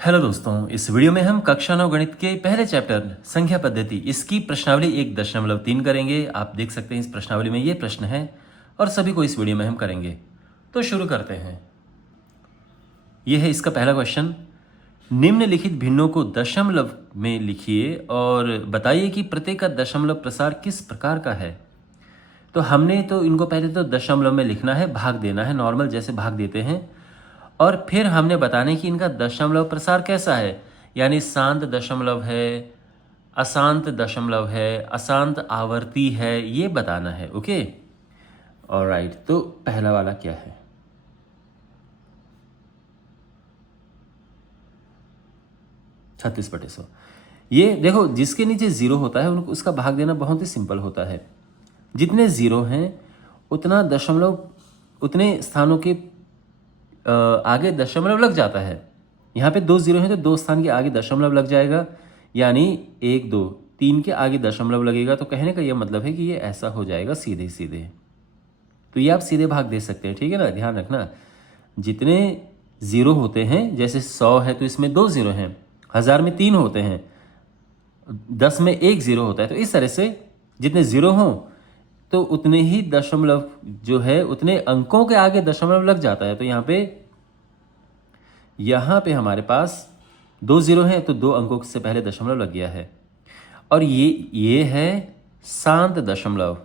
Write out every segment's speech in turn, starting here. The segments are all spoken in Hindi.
हेलो दोस्तों, इस वीडियो में हम कक्षा 9 गणित के पहले चैप्टर संख्या पद्धति इसकी प्रश्नावली 1.3 करेंगे। आप देख सकते हैं इस प्रश्नावली में ये प्रश्न है और सभी को इस वीडियो में हम करेंगे। तो शुरू करते हैं। ये है इसका पहला क्वेश्चन। निम्नलिखित भिन्नों को दशमलव में लिखिए और बताइए कि प्रत्येक का दशमलव प्रसार किस प्रकार का है। तो हमने तो इनको पहले तो दशमलव में लिखना है, भाग देना है, नॉर्मल जैसे भाग देते हैं, और फिर हमने बताने कि इनका दशमलव प्रसार कैसा है, यानी शांत दशमलव है, अशांत दशमलव है, अशांत आवर्ती है, ये बताना है। Okay, alright. तो पहला वाला क्या है? 36/100। ये देखो, जिसके नीचे जीरो होता है उनको उसका भाग देना बहुत ही सिंपल होता है। जितने जीरो हैं उतना दशमलव, उतने स्थानों के आगे दशमलव लग जाता है। यहाँ पे 2 जीरो हैं तो 2 स्थान के आगे दशमलव लग जाएगा, यानी 1 2 3 के आगे दशमलव लगेगा। तो कहने का यह मतलब है कि ये ऐसा हो जाएगा सीधे सीधे। तो ये आप सीधे भाग दे सकते हैं, ठीक है ना। ध्यान रखना, जितने जीरो होते हैं, जैसे 100 है तो इसमें 2 जीरो हैं, 1000 में 3 होते हैं, 10 में 1 जीरो होता है। तो इस तरह से जितने जीरो हों तो उतने ही दशमलव जो है, उतने अंकों के आगे दशमलव लग जाता है। तो यहाँ पे हमारे पास 2 जीरो हैं तो 2 अंकों से पहले दशमलव लग गया है। और ये है शांत दशमलव।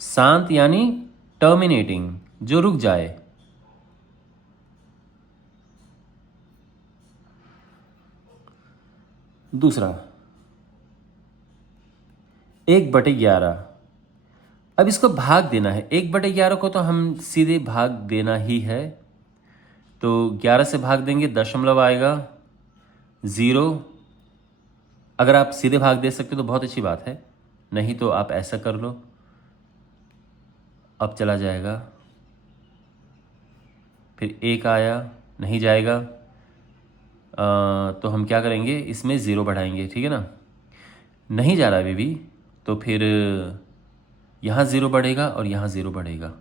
शांत यानी टर्मिनेटिंग, जो रुक जाए। दूसरा 1/11। अब इसको भाग देना है। 1/11 को तो हम सीधे भाग देना ही है। तो 11 से भाग देंगे, दशमलव आएगा, 0। अगर आप सीधे भाग दे सकते हो तो बहुत अच्छी बात है, नहीं तो आप ऐसा कर लो। अब चला जाएगा, फिर 1 आया, नहीं जाएगा। तो हम क्या करेंगे, इसमें 0 बढ़ाएंगे, ठीक है ना। नहीं जा रहा अभी भी, तो फिर यहाँ 0 बढ़ेगा और यहाँ 0 बढ़ेगा।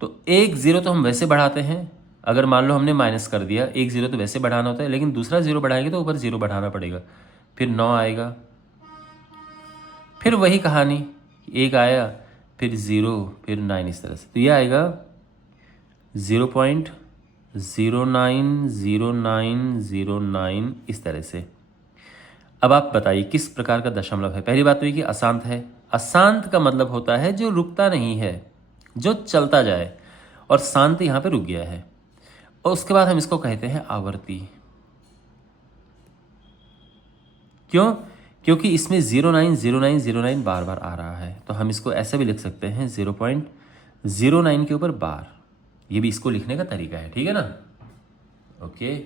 तो 1 0 तो हम वैसे बढ़ाते हैं, अगर मान लो हमने माइनस कर दिया, 1 0 तो वैसे बढ़ाना होता है, लेकिन दूसरा 0 बढ़ाएंगे तो ऊपर 0 बढ़ाना पड़ेगा। फिर 9 आएगा, फिर वही कहानी, 1 आया, फिर 0, फिर 9, इस तरह से। तो ये आएगा 0.090909 इस तरह से। अब आप बताइए किस प्रकार का दशमलव है। पहली बात तो ये कि अशांत है। अशांत का मतलब होता है जो रुकता नहीं है, जो चलता जाए, और शांत यहाँ पे रुक गया है। और उसके बाद हम इसको कहते हैं आवर्ती। क्यों? क्योंकि इसमें 090909 बार बार आ रहा है। तो हम इसको ऐसे भी लिख सकते हैं 0.09 के ऊपर बार। ये भी इसको लिखने का तरीका है, ठीक है ना। ओके,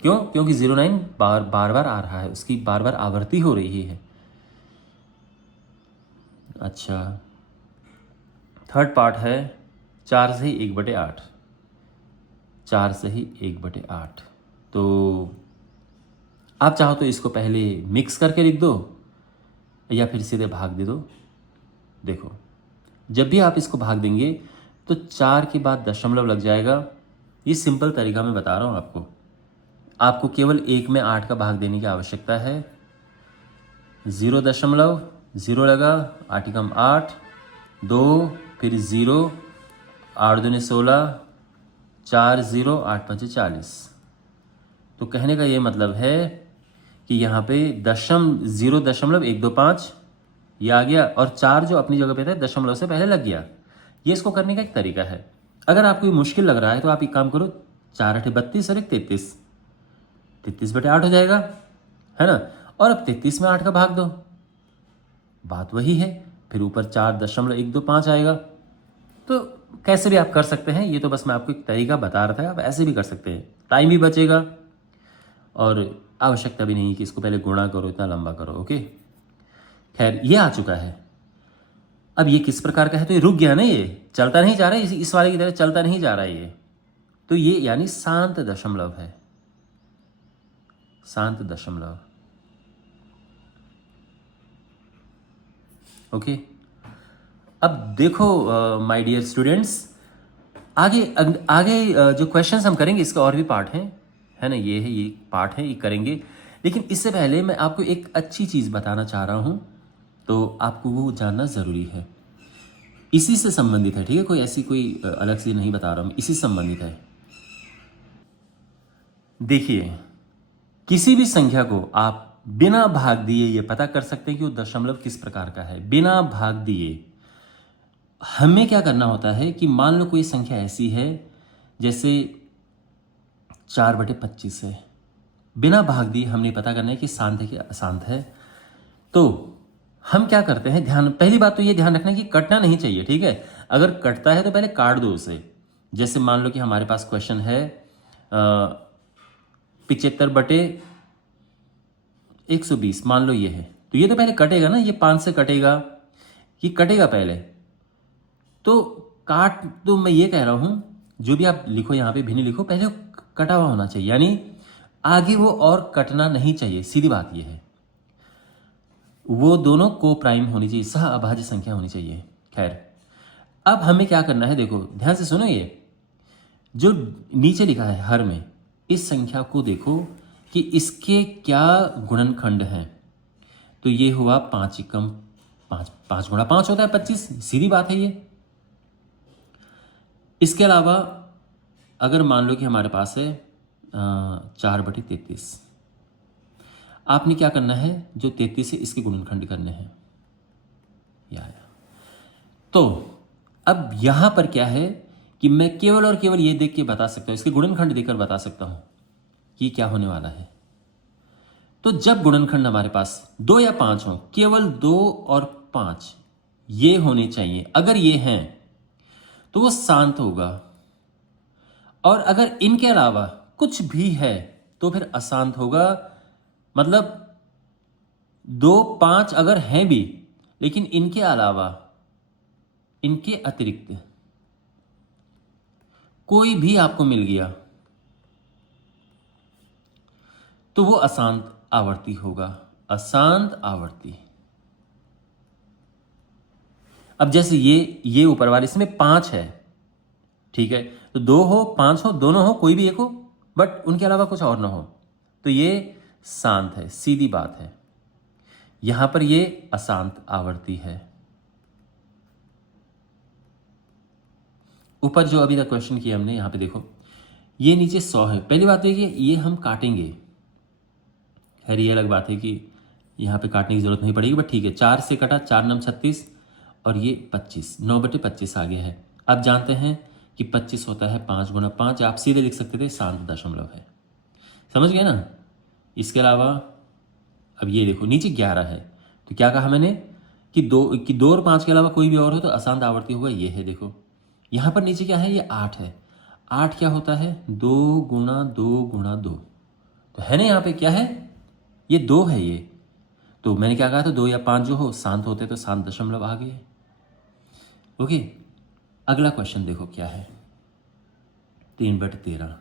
क्यों? क्योंकि 09 बार बार आ रहा है, उसकी बार बार आवर्ती हो रही है। अच्छा, थर्ड पार्ट है 4 से ही 1/8। 4 से ही 1/8। तो आप चाहो तो इसको पहले मिक्स करके लिख दो या फिर सीधे भाग दे दो। देखो, जब भी आप इसको भाग देंगे तो 4 के बाद दशमलव लग जाएगा। ये सिंपल तरीका मैं बता रहा हूँ आपको। आपको केवल 1 में 8 का भाग देने की आवश्यकता है। 0.0 लगा, 8 एकम 8, 2, फिर 0, 8 दूनी 16, 4 0, 8 5 40। तो कहने का ये मतलब है कि यहाँ पे 0.125 ये आ गया, और 4 जो अपनी जगह पे था दशमलव से पहले लग गया। ये इसको करने का एक तरीका है। अगर आपको ये मुश्किल लग रहा है तो आप एक काम करो, 4 8 32 और 1 33, 33/8 हो जाएगा, है ना। और अब 33 में 8 का भाग दो, बात वही है। फिर ऊपर 4.125 आएगा। तो कैसे भी आप कर सकते हैं, ये तो बस मैं आपको एक तरीका बता रहा था। आप ऐसे भी कर सकते हैं, टाइम भी बचेगा और आवश्यकता भी नहीं कि इसको पहले गुणा करो, इतना लंबा करो। ओके, खैर ये आ चुका है। अब ये किस प्रकार का है, तो ये रुक गया ना, ये चलता नहीं जा रहा है, इस वाले की तरह चलता नहीं जा रहा है ये। तो ये यानी शांत दशमलव है, शांत दशमलव। ओके, अब देखो माय डियर स्टूडेंट्स, आगे जो क्वेश्चंस हम करेंगे इसका और भी पार्ट हैं, है ना, ये पार्ट है, ये करेंगे। लेकिन इससे पहले मैं आपको एक अच्छी चीज़ बताना चाह रहा हूँ, तो आपको वो जानना ज़रूरी है। इसी से संबंधित है, ठीक है, कोई ऐसी कोई अलग से नहीं बता रहा हूँ, इसी से संबंधित है। देखिए, किसी भी संख्या को आप बिना भाग दिए ये पता कर सकते हैं कि वो दशमलव किस प्रकार का है। बिना भाग दिए हमें क्या करना होता है कि मान लो कोई संख्या ऐसी है जैसे 4/25 है, बिना भाग दिए हमने पता करना है कि शांत है कि अशांत है। तो हम क्या करते हैं, पहली बात तो ये ध्यान रखना कि कटना नहीं चाहिए, ठीक है। अगर कटता है तो पहले काट दो उसे। जैसे मान लो कि हमारे पास क्वेश्चन है 75/120, मान लो ये है, तो ये तो पहले कटेगा ना, ये 5 से कटेगा, ये कटेगा पहले। तो काट, तो मैं ये कह रहा हूं जो भी आप लिखो यहाँ पे भी नहीं लिखो, पहले कटा हुआ होना चाहिए, यानी आगे वो और कटना नहीं चाहिए, सीधी बात ये है। वो दोनों को प्राइम होनी चाहिए, सह अभाज्य संख्या होनी चाहिए। खैर, अब हमें क्या करना है, देखो ध्यान से सुनो, ये जो नीचे लिखा है हर में, इस संख्या को देखो कि इसके क्या गुणनखंड हैं। तो ये हुआ 5 एकम 5, 5 गुणा 5 होता है 25, सीधी बात है ये। इसके अलावा अगर मान लो कि हमारे पास है 4/33, आपने क्या करना है, जो 33 है इसके गुणनखंड करने हैं। तो अब यहां पर क्या है कि मैं केवल और केवल ये देख के बता सकता हूं, इसके गुणनखंड देखकर बता सकता हूं कि क्या होने वाला है। तो जब गुणनखंड हमारे पास 2 या 5 हो, केवल 2 और 5 ये होने चाहिए। अगर ये हैं तो वो शांत होगा, और अगर इनके अलावा कुछ भी है तो फिर अशांत होगा। मतलब 2, 5 अगर हैं भी, लेकिन इनके अलावा, इनके अतिरिक्त कोई भी आपको मिल गया तो वो अशांत आवर्ती होगा, अशांत आवर्ती। अब जैसे ये ऊपर वाले, इसमें 5 है, ठीक है, तो 2 हो 5 हो, दोनों हो, कोई भी एक हो, बट उनके अलावा कुछ और ना हो, तो ये शांत है, सीधी बात है। यहां पर ये अशांत आवर्ती है। ऊपर जो अभी तक क्वेश्चन किया हमने, यहां पे देखो, ये नीचे 100 है। पहली बात है कि ये हम काटेंगे, खैर ये अलग बात है कि यहाँ पे काटने की जरूरत नहीं पड़ेगी, बट ठीक है, 4 से कटा, 4 9 36, और ये 25, 9/25 आगे है। अब जानते हैं कि 25 होता है 5 गुणा 5, आप सीधे लिख सकते थे शांत दशमलव है, समझ गए ना। इसके अलावा अब ये देखो नीचे 11 है, तो क्या कहा मैंने कि 2 और 5 के अलावा कोई भी और हो तो अशांत आवर्ती होगा, ये है देखो। यहाँ पर नीचे क्या है, ये 8 है। 8 क्या होता है, 2 गुणा 2 गुणा 2, तो है ना, यहाँ पे क्या है, ये 2 है ये। तो मैंने क्या कहा था, 2 या 5 जो हो शांत होते तो शांत दशमलव आ गए। ओके, अगला क्वेश्चन देखो क्या है, 3/13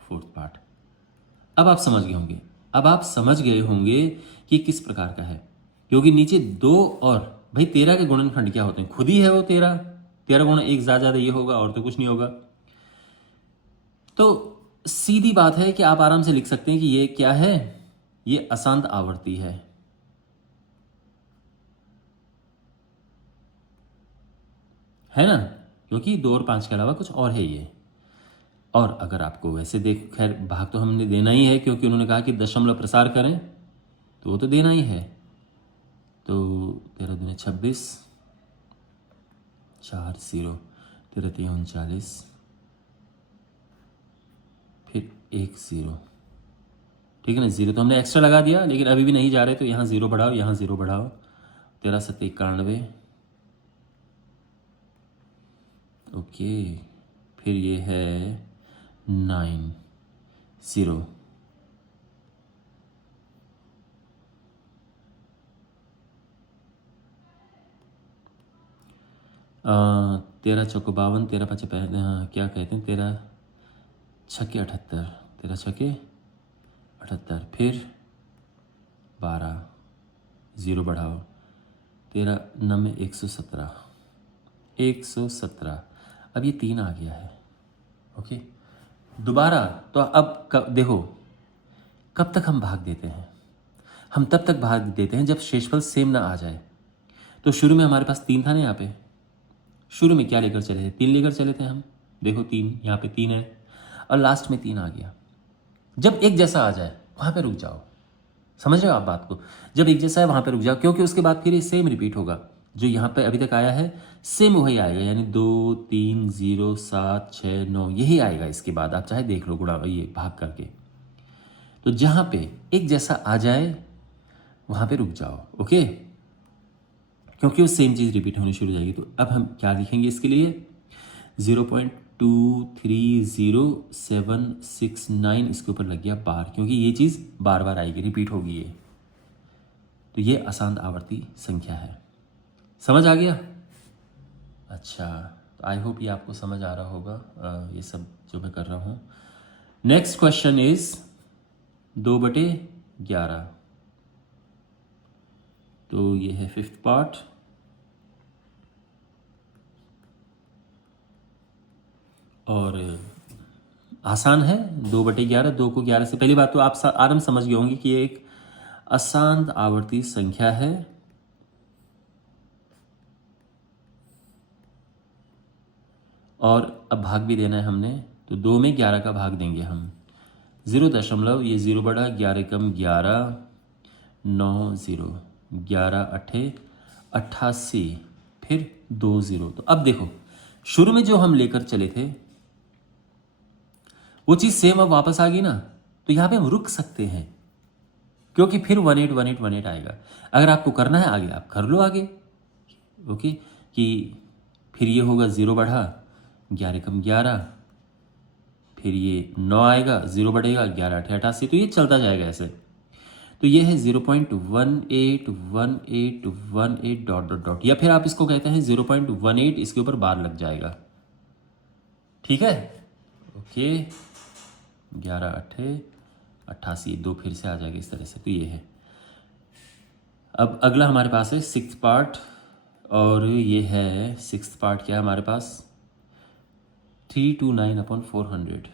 फोर्थ पार्ट। अब आप समझ गए होंगे कि किस प्रकार का है, क्योंकि नीचे 2 और भाई 13 के गुणनखंड क्या होते हैं, खुद ही है वो 13, 13 गुणा 1 ज्यादा ये होगा, और तो कुछ नहीं होगा। तो सीधी बात है कि आप आराम से लिख सकते हैं कि ये क्या है, ये अशांत आवर्ती है ना, क्योंकि 2 और 5 के अलावा कुछ और है ये। और अगर आपको वैसे देख, खैर भाग तो हमने देना ही है, क्योंकि उन्होंने कहा कि दशमलव प्रसार करें, तो वो तो देना ही है। तो 13 दूनी 26, 4 0, 13 3 39, फिर 1 0, ठीक है ना। 0 तो हमने एक्स्ट्रा लगा दिया, लेकिन अभी भी नहीं जा रहे, तो यहाँ 0 बढ़ाओ, यहाँ 0 बढ़ाओ, 13 7 91, ओके। फिर ये है 9 0, अ, 13 चौको 52, 13 5 क्या कहते हैं, 13 छक्के 78, 13 छक्के 78, फिर 12, 0 बढ़ाओ, 13 9 117, 117। अब ये 3 आ गया है, ओके, दोबारा तो अब देखो कब तक हम भाग देते हैं, हम तब तक भाग देते हैं जब शेषफल सेम ना आ जाए। तो शुरू में हमारे पास 3 था ना, यहाँ पे शुरू में क्या लेकर चले थे, 3 लेकर चले थे हम, देखो 3, यहाँ पे 3 है और लास्ट में 3 आ गया। जब एक जैसा आ जाए वहाँ पे रुक जाओ, समझ रहे हो आप बात को, जब एक जैसा है वहाँ पे रुक जाओ, क्योंकि उसके बाद फिर ये सेम रिपीट होगा, जो यहाँ पे अभी तक आया है सेम वही आएगा, यानी 2 3 0 7 6 9 यही आएगा इसके बाद, आप चाहे देख लो गुणा ये भाग करके। तो जहाँ पे एक जैसा आ जाए वहाँ पे रुक जाओ, ओके, क्योंकि वो सेम चीज़ रिपीट होनी शुरू हो जाएगी। तो अब हम क्या लिखेंगे इसके लिए, 0.230769 इसके ऊपर लग गया बार, क्योंकि ये चीज़ बार बार आएगी, रिपीट होगी ये। तो ये अशांत आवर्ती संख्या है, समझ आ गया? अच्छा, तो आई होप ये आपको समझ आ रहा होगा ये सब जो मैं कर रहा हूँ। नेक्स्ट क्वेश्चन इज 2/11, तो ये है 5th पार्ट। और आसान है, 2/11, 2 को 11 से, पहली बात तो आप आराम समझ गए होंगे कि ये एक अशांत आवर्ती संख्या है। और अब भाग भी देना है हमने, तो 2 में 11 का भाग देंगे हम, 0 ये 0 बढ़ा 11 कम 11 9 0 11 8 88, फिर 2 0। तो अब देखो शुरू में जो हम लेकर चले थे वो चीज़ सेम अब वापस आ गई ना, तो यहाँ पे हम रुक सकते हैं, क्योंकि फिर 181818 आएगा। अगर आपको करना है आगे आप कर लो आगे, ओके, कि फिर ये होगा 0 बढ़ा 11 कम 11, फिर ये 9 आएगा, 0 बढ़ेगा 11 8 88, तो ये चलता जाएगा ऐसे। तो ये है 0.181818 डॉट डॉट डॉट, या फिर आप इसको कहते हैं 0.18, इसके ऊपर बार लग जाएगा, ठीक है, ओके, 11 8 88, 2 फिर से आ जाएगा इस तरह से। तो ये है, अब अगला हमारे पास है 6th पार्ट, और ये है 6th पार्ट क्या है हमारे पास, 329/400।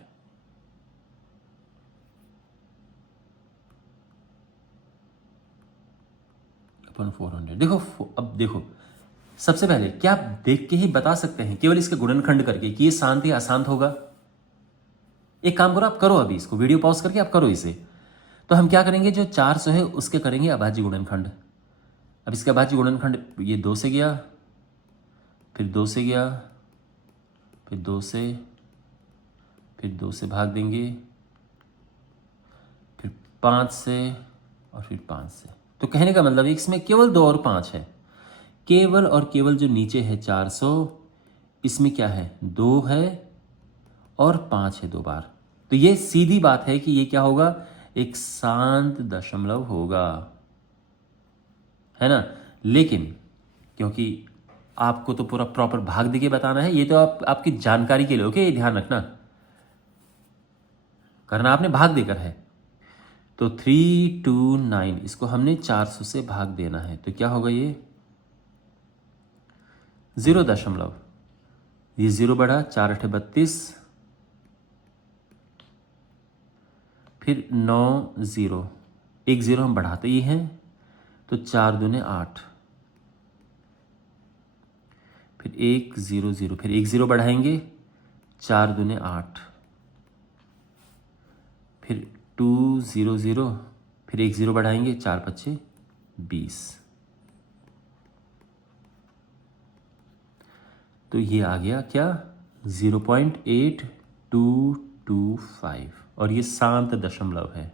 अपन 400 देखो, अब देखो सबसे पहले क्या आप देख के ही बता सकते हैं केवल इसके गुणनखंड करके कि ये शांत या अशांत होगा? एक काम करो, आप करो अभी इसको वीडियो पॉज करके आप करो इसे। तो हम क्या करेंगे, जो 400 है उसके करेंगे अभाज्य गुणनखंड। अब इसका अभाज्य गुणनखंड, ये 2 से गया, फिर 2 से गया, फिर 2 से, फिर 2 से भाग देंगे, फिर 5 से, और फिर 5 से। तो कहने का मतलब इसमें केवल 2 और 5 है, केवल और केवल जो नीचे है 400, इसमें क्या है 2 है और 5 है 2 बार। तो ये सीधी बात है कि ये क्या होगा, एक शांत दशमलव होगा, है ना। लेकिन क्योंकि आपको तो पूरा प्रॉपर भाग देके बताना है, ये तो आपकी जानकारी के लिए, ओके, ध्यान रखना, करना आपने भाग देकर है। तो 329 इसको हमने 400 से भाग देना है, तो क्या होगा, ये 0 ये 0 बढ़ा 4 8 32, फिर 9 0, एक 0 हम बढ़ाते ही हैं, तो 4 दूने 8, फिर 1 0 0, फिर 1 0 बढ़ाएंगे, 4 दूने 8, फिर 2 0 0, फिर 1 0 बढ़ाएंगे, 4 5 20। तो ये आ गया क्या, 0.8225, और ये शांत दशमलव है।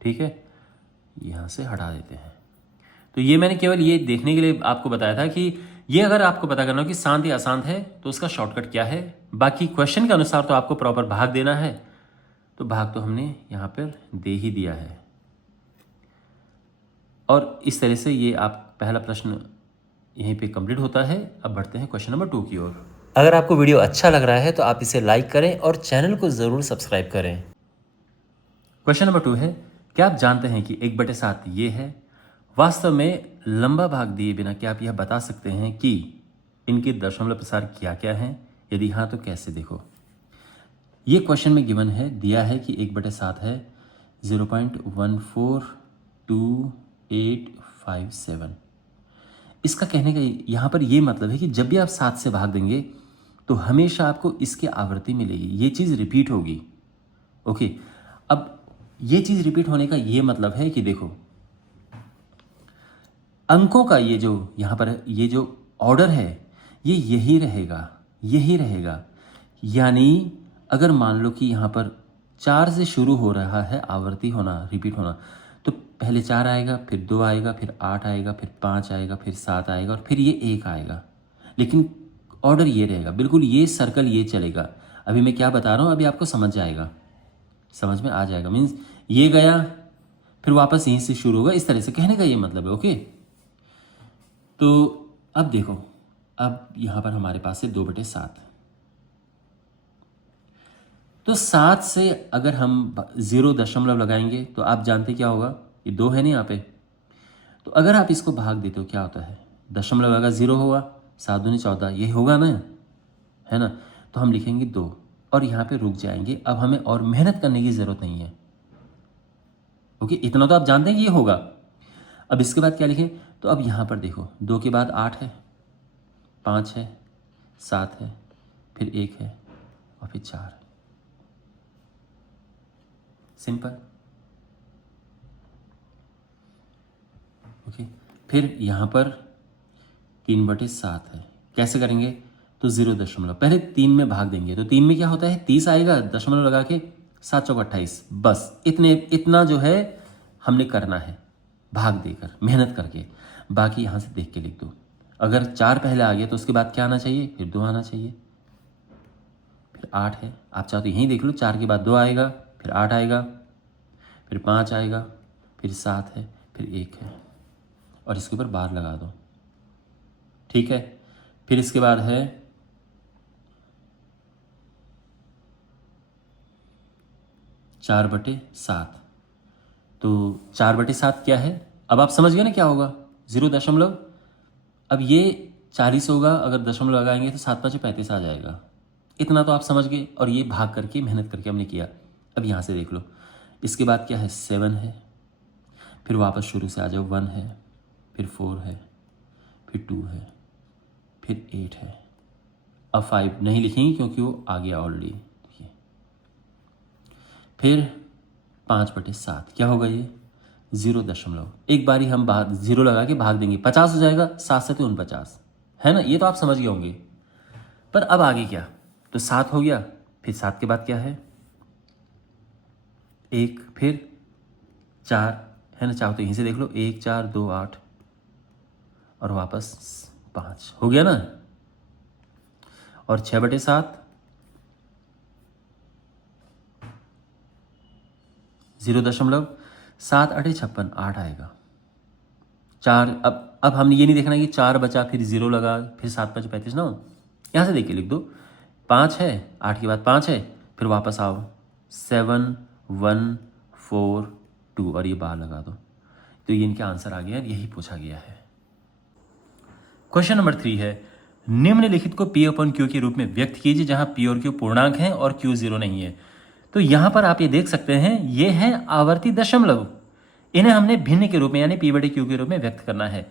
ठीक है, यहां से हटा देते हैं। तो ये मैंने केवल ये देखने के लिए आपको बताया था कि ये अगर आपको पता करना हो कि शांत या अशांत है तो उसका शॉर्टकट क्या है। बाकी क्वेश्चन के अनुसार तो आपको प्रॉपर भाग देना है, तो भाग तो हमने यहाँ पर दे ही दिया है। और इस तरह से ये आप पहला प्रश्न यहीं पे कंप्लीट होता है। अब बढ़ते हैं क्वेश्चन नंबर 2 की ओर। अगर आपको वीडियो अच्छा लग रहा है तो आप इसे लाइक करें और चैनल को ज़रूर सब्सक्राइब करें। क्वेश्चन नंबर 2 है, क्या आप जानते हैं कि 1/7 ये है वास्तव में लंबा भाग दिए बिना क्या आप यह बता सकते हैं कि इनके दशमलव प्रसार क्या क्या हैं? यदि हाँ तो कैसे? देखो, ये क्वेश्चन में गिवन है, दिया है कि 1/7 है 0.14287। इसका कहने का यहाँ पर ये मतलब है कि जब भी आप 7 से भाग देंगे तो हमेशा आपको इसकी आवृत्ति मिलेगी, ये चीज़ रिपीट होगी। ओके, अब ये चीज़ रिपीट होने का ये मतलब है कि देखो, अंकों का ये जो यहाँ पर ये जो ऑर्डर है ये यही रहेगा, यही रहेगा। यानी अगर मान लो कि यहाँ पर 4 से शुरू हो रहा है आवर्ती होना, रिपीट होना, तो पहले 4 आएगा, फिर 2 आएगा, फिर 8 आएगा, फिर 5 आएगा, फिर 7 आएगा और फिर ये 1 आएगा। लेकिन ऑर्डर ये रहेगा, बिल्कुल ये सर्कल ये चलेगा। अभी मैं क्या बता रहा हूँ अभी आपको समझ जाएगा, समझ में आ जाएगा। मीन्स ये गया फिर वापस यहीं से शुरू होगा, इस तरह से कहने का ये मतलब है। ओके, तो अब देखो, अब यहाँ पर हमारे पास है 2/7। तो 7 से अगर हम 0 दशमलव लगाएंगे तो आप जानते क्या होगा, ये 2 है नहीं यहाँ पे। तो अगर आप इसको भाग देते हो क्या होता है, दशमलव अगर 0 होगा, 7 दूनी 14, ये होगा ना, है ना। तो हम लिखेंगे 2 और यहाँ पे रुक जाएंगे। अब हमें और मेहनत करने की ज़रूरत नहीं है। ओके, इतना तो आप जानते हैं कि ये होगा। अब इसके बाद क्या लिखें, तो अब यहाँ पर देखो, 2 के बाद 8 है, 5 है, 7 है, फिर 1 है और फिर 4 है। सिंपल। ओके, फिर यहाँ पर 3/7 है। कैसे करेंगे, तो 0 दशमलव पहले 3 में भाग देंगे तो 3 में क्या होता है, 30 आएगा, दशमलव लगा के 7 चौक 28। बस इतना जो है हमने करना है, भाग देकर मेहनत करके। बाकी यहाँ से देख के लिख दो। अगर 4 पहले आ गया तो उसके बाद क्या आना चाहिए, फिर 2 आना चाहिए, फिर 8 है। आप चाहो तो यहीं देख लो, 4 के बाद 2 आएगा, फिर 8 आएगा, फिर 5 आएगा, फिर 7 है, फिर 1 है और इसके ऊपर बार लगा दो। ठीक है, फिर इसके बाद है 4/7। तो 4/7 क्या है, अब आप समझ गए ना क्या होगा, 0 दशमलव। अब ये 40 होगा, अगर दशमलव लगाएंगे तो 7×5 35 आ जाएगा। इतना तो आप समझ गए और ये भाग करके मेहनत करके हमने किया। अब यहाँ से देख लो, इसके बाद क्या है, 7 है, फिर वापस शुरू से आ जाओ, 1 है, फिर 4 है, फिर 2 है, फिर 8 है। अब 5 नहीं लिखेंगे क्योंकि वो आ गया ऑलरेडी। फिर 5/7 क्या होगा, ये 0 दशमलव। एक बारी हम 0 लगा के भाग देंगे, 50 हो जाएगा, 7 से 49 है ना। ये तो आप समझ गए होंगे। पर अब आगे क्या, तो 7 हो गया, फिर 7 के बाद क्या है, 1, फिर 4 है ना। चाहो तो यहीं से देख लो, 1 4 2 8 और वापस 5 हो गया ना। और 6/7 0 दशमलव 7 8 56 8 आएगा। 4 अब हमने ये नहीं देखना कि 4 बचा फिर 0 लगा फिर 7×5 35 ना। यहाँ से देख के लिख दो, 5 है, 8 के बाद 5 है, फिर वापस आओ, 7 1 4 2 और ये बार लगा दो। तो ये इनका आंसर आ गया, यही पूछा गया है। क्वेश्चन नंबर 3 है, निम्नलिखित को P/Q के रूप में व्यक्त कीजिए जहां P और Q पूर्णांक हैं और Q 0 नहीं है। तो यहां पर आप ये देख सकते हैं, ये है आवर्ती दशमलव। इन्हें हमने भिन्न के रूप में यानी P/Q के रूप में व्यक्त करना है।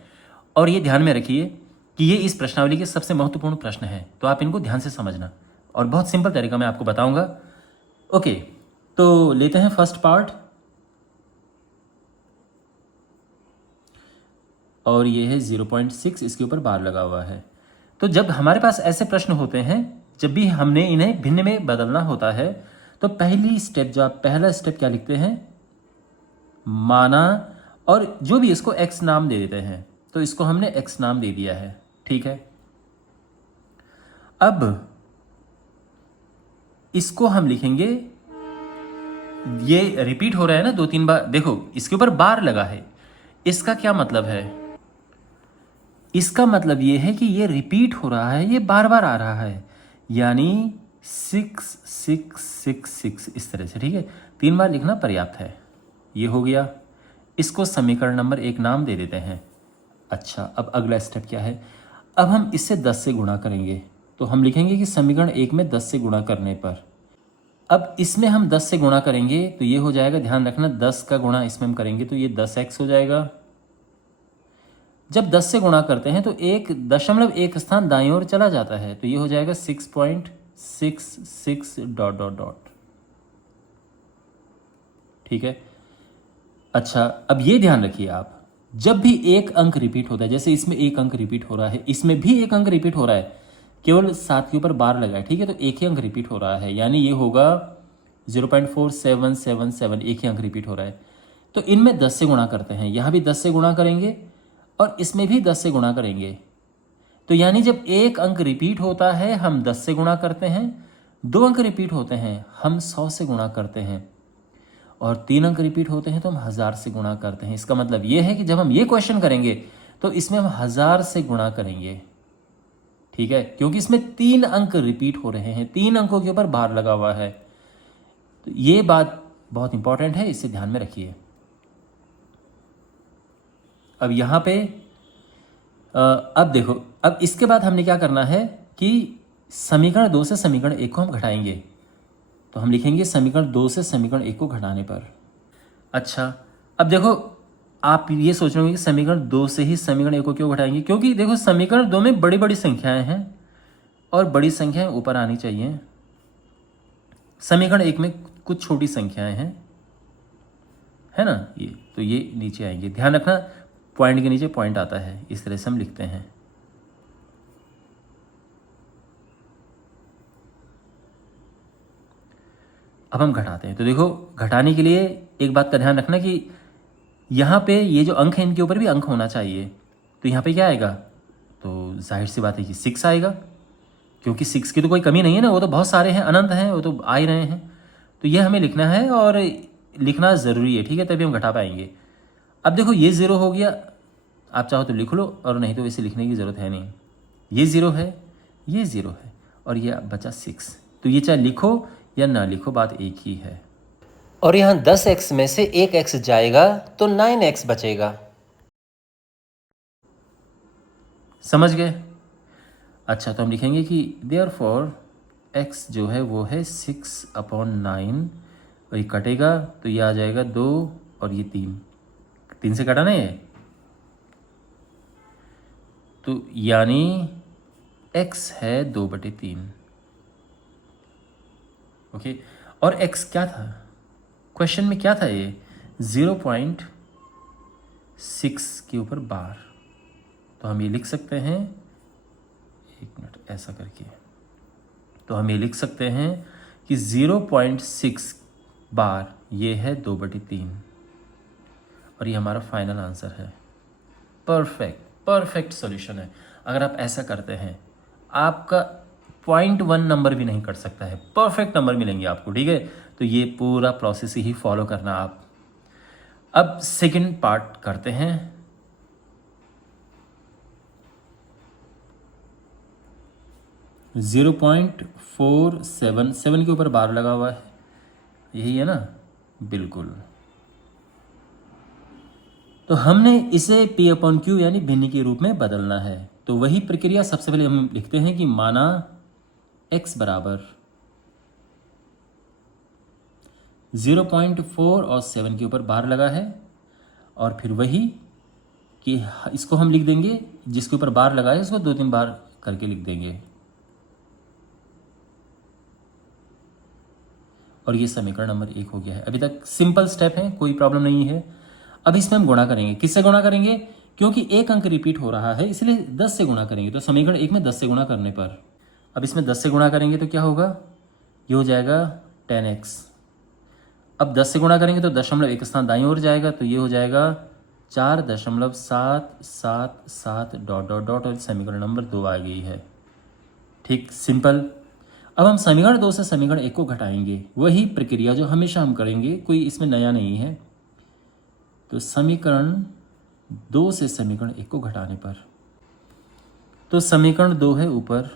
और ये ध्यान में रखिए कि ये इस प्रश्नावली के सबसे महत्वपूर्ण प्रश्न है, तो आप इनको ध्यान से समझना और बहुत सिंपल तरीका मैं आपको बताऊंगा। ओके, तो लेते हैं फर्स्ट पार्ट, और ये है 0.6, इसके ऊपर बार लगा हुआ है। तो जब हमारे पास ऐसे प्रश्न होते हैं, जब भी हमने इन्हें भिन्न में बदलना होता है, तो पहली स्टेप जो आप पहला स्टेप क्या लिखते हैं, माना, और जो भी इसको x नाम दे देते हैं। तो इसको हमने x नाम दे दिया है, ठीक है। अब इसको हम लिखेंगे, ये रिपीट हो रहा है ना 2-3 बार, देखो इसके ऊपर बार लगा है। इसका क्या मतलब है, इसका मतलब ये है कि ये रिपीट हो रहा है, ये बार बार आ रहा है, यानी 6 6 6 6 इस तरह से, ठीक है। 3 बार लिखना पर्याप्त है। ये हो गया। इसको समीकरण नंबर 1 नाम दे देते हैं। अच्छा, अब अगला स्टेप क्या है? अब हम इससे 10 से गुणा करेंगे, तो हम लिखेंगे कि समीकरण 1 में 10 से गुणा करने पर, अब इसमें हम 10 से गुणा करेंगे तो ये हो जाएगा, ध्यान रखना 10 का गुणा इसमें हम करेंगे तो ये 10x हो जाएगा। जब 10 से गुणा करते हैं तो 1.1 स्थान दाईं ओर चला जाता है, तो ये हो जाएगा 6.66 डॉट डॉट डॉट। ठीक है। अच्छा, अब ये ध्यान रखिए आप, जब भी एक अंक रिपीट होता है, जैसे इसमें एक अंक रिपीट हो रहा है, इसमें भी एक अंक रिपीट हो रहा है, केवल 7 के ऊपर बार लगा है, ठीक है, तो एक ही अंक रिपीट हो रहा है, यानी ये होगा 0.4777, एक ही अंक रिपीट हो रहा है। तो इनमें 10 से गुणा करते हैं, यहाँ भी 10 से गुणा करेंगे और इसमें भी 10 से गुणा करेंगे। तो यानी जब एक अंक रिपीट होता है हम 10 से गुणा करते हैं, 2 अंक रिपीट होते हैं हम 100 से गुणा करते हैं, और 3 अंक रिपीट होते हैं तो हम 1000 से गुणा करते हैं। इसका मतलब ये है कि जब हम ये क्वेश्चन करेंगे तो इसमें हम 1000 से गुणा करेंगे। ठीक है, क्योंकि इसमें 3 अंक रिपीट हो रहे हैं, 3 अंकों के ऊपर भार लगा हुआ है। तो ये बात बहुत इंपॉर्टेंट है, इसे ध्यान में रखिए। अब यहां पे अब देखो, अब इसके बाद हमने क्या करना है कि समीकरण 2 से समीकरण 1 को हम घटाएंगे, तो हम लिखेंगे समीकरण 2 से समीकरण 1 को घटाने पर। अच्छा, अब देखो आप ये सोच रहे होंगे कि समीकरण 2 से ही समीकरण 1 को क्यों घटाएंगे, क्योंकि देखो समीकरण 2 में बड़ी बड़ी संख्याएं हैं और बड़ी संख्याएं ऊपर आनी चाहिए। समीकरण 1 में कुछ छोटी संख्याएं हैं, है ना, ये तो ये नीचे आएंगे। ध्यान रखना पॉइंट के नीचे पॉइंट आता है, इस तरह से हम लिखते हैं। अब हम घटाते हैं, तो देखो घटाने के लिए एक बात का ध्यान रखना कि यहाँ पे ये जो अंक है इनके ऊपर भी अंक होना चाहिए। तो यहाँ पे क्या आएगा, तो जाहिर सी बात है कि 6 आएगा, क्योंकि 6 की तो कोई कमी नहीं है ना, वो तो बहुत सारे हैं, अनंत हैं, वो तो आ ही रहे हैं। तो ये हमें लिखना है और लिखना ज़रूरी है, ठीक है, तभी हम घटा पाएंगे। अब देखो ये 0 हो गया, आप चाहो तो लिख लो और नहीं तो इसे लिखने की ज़रूरत है नहीं। ये 0 है, ये 0 है और ये बचा 6। तो ये चाहे लिखो या ना लिखो, बात एक ही है। और यहाँ 10x में से 1x जाएगा तो 9x बचेगा। समझ गए? अच्छा, तो हम लिखेंगे कि देयरफॉर x जो है वो है 6/9, और ये कटेगा तो ये आ जाएगा 2 और ये 3 से कटा ना ये, तो यानी x है 2/3। ओके, और x क्या था क्वेश्चन में, क्या था ये 0.6 के ऊपर बार। तो हम ये लिख सकते हैं, एक मिनट ऐसा करके, तो हम ये लिख सकते हैं कि 0.6 बार ये है 2/3, और ये हमारा फाइनल आंसर है। परफेक्ट सॉल्यूशन है। अगर आप ऐसा करते हैं आपका 0.1 नंबर भी नहीं कट सकता है, परफेक्ट नंबर मिलेंगे आपको। ठीक है, तो ये पूरा प्रोसेस ही फॉलो करना आप। अब सेकंड पार्ट करते हैं। जीरो 0.477 के ऊपर बार लगा हुआ है, यही है ना, बिल्कुल। तो हमने इसे P/Q यानी भिन्न के रूप में बदलना है। तो वही प्रक्रिया सबसे पहले हम लिखते हैं कि माना x बराबर 0.4 और 7 के ऊपर बार लगा है, और फिर वही कि इसको हम लिख देंगे, जिसके ऊपर बार लगा है इसको 2-3 बार करके लिख देंगे, और ये समीकरण नंबर 1 हो गया है। अभी तक सिंपल स्टेप है, कोई प्रॉब्लम नहीं है। अब इसमें हम गुणा करेंगे, किससे गुणा करेंगे, क्योंकि एक अंक रिपीट हो रहा है इसलिए 10 से गुणा करेंगे। तो समीकरण 1 में 10 से गुणा करने पर, अब इसमें 10 से गुणा करेंगे तो क्या होगा, ये हो जाएगा 10x। अब 10 से गुणा करेंगे तो 0.1 स्थान दाईं ओर जाएगा, तो ये हो जाएगा 4.777 डॉट डॉट डॉट, और समीकरण नंबर 2 आ गई है। ठीक, सिंपल। अब हम समीकरण 2 से समीकरण 1 को घटाएंगे, वही प्रक्रिया जो हमेशा हम करेंगे, कोई इसमें नया नहीं है। तो समीकरण 2 से समीकरण 1 को घटाने पर, तो समीकरण 2 है ऊपर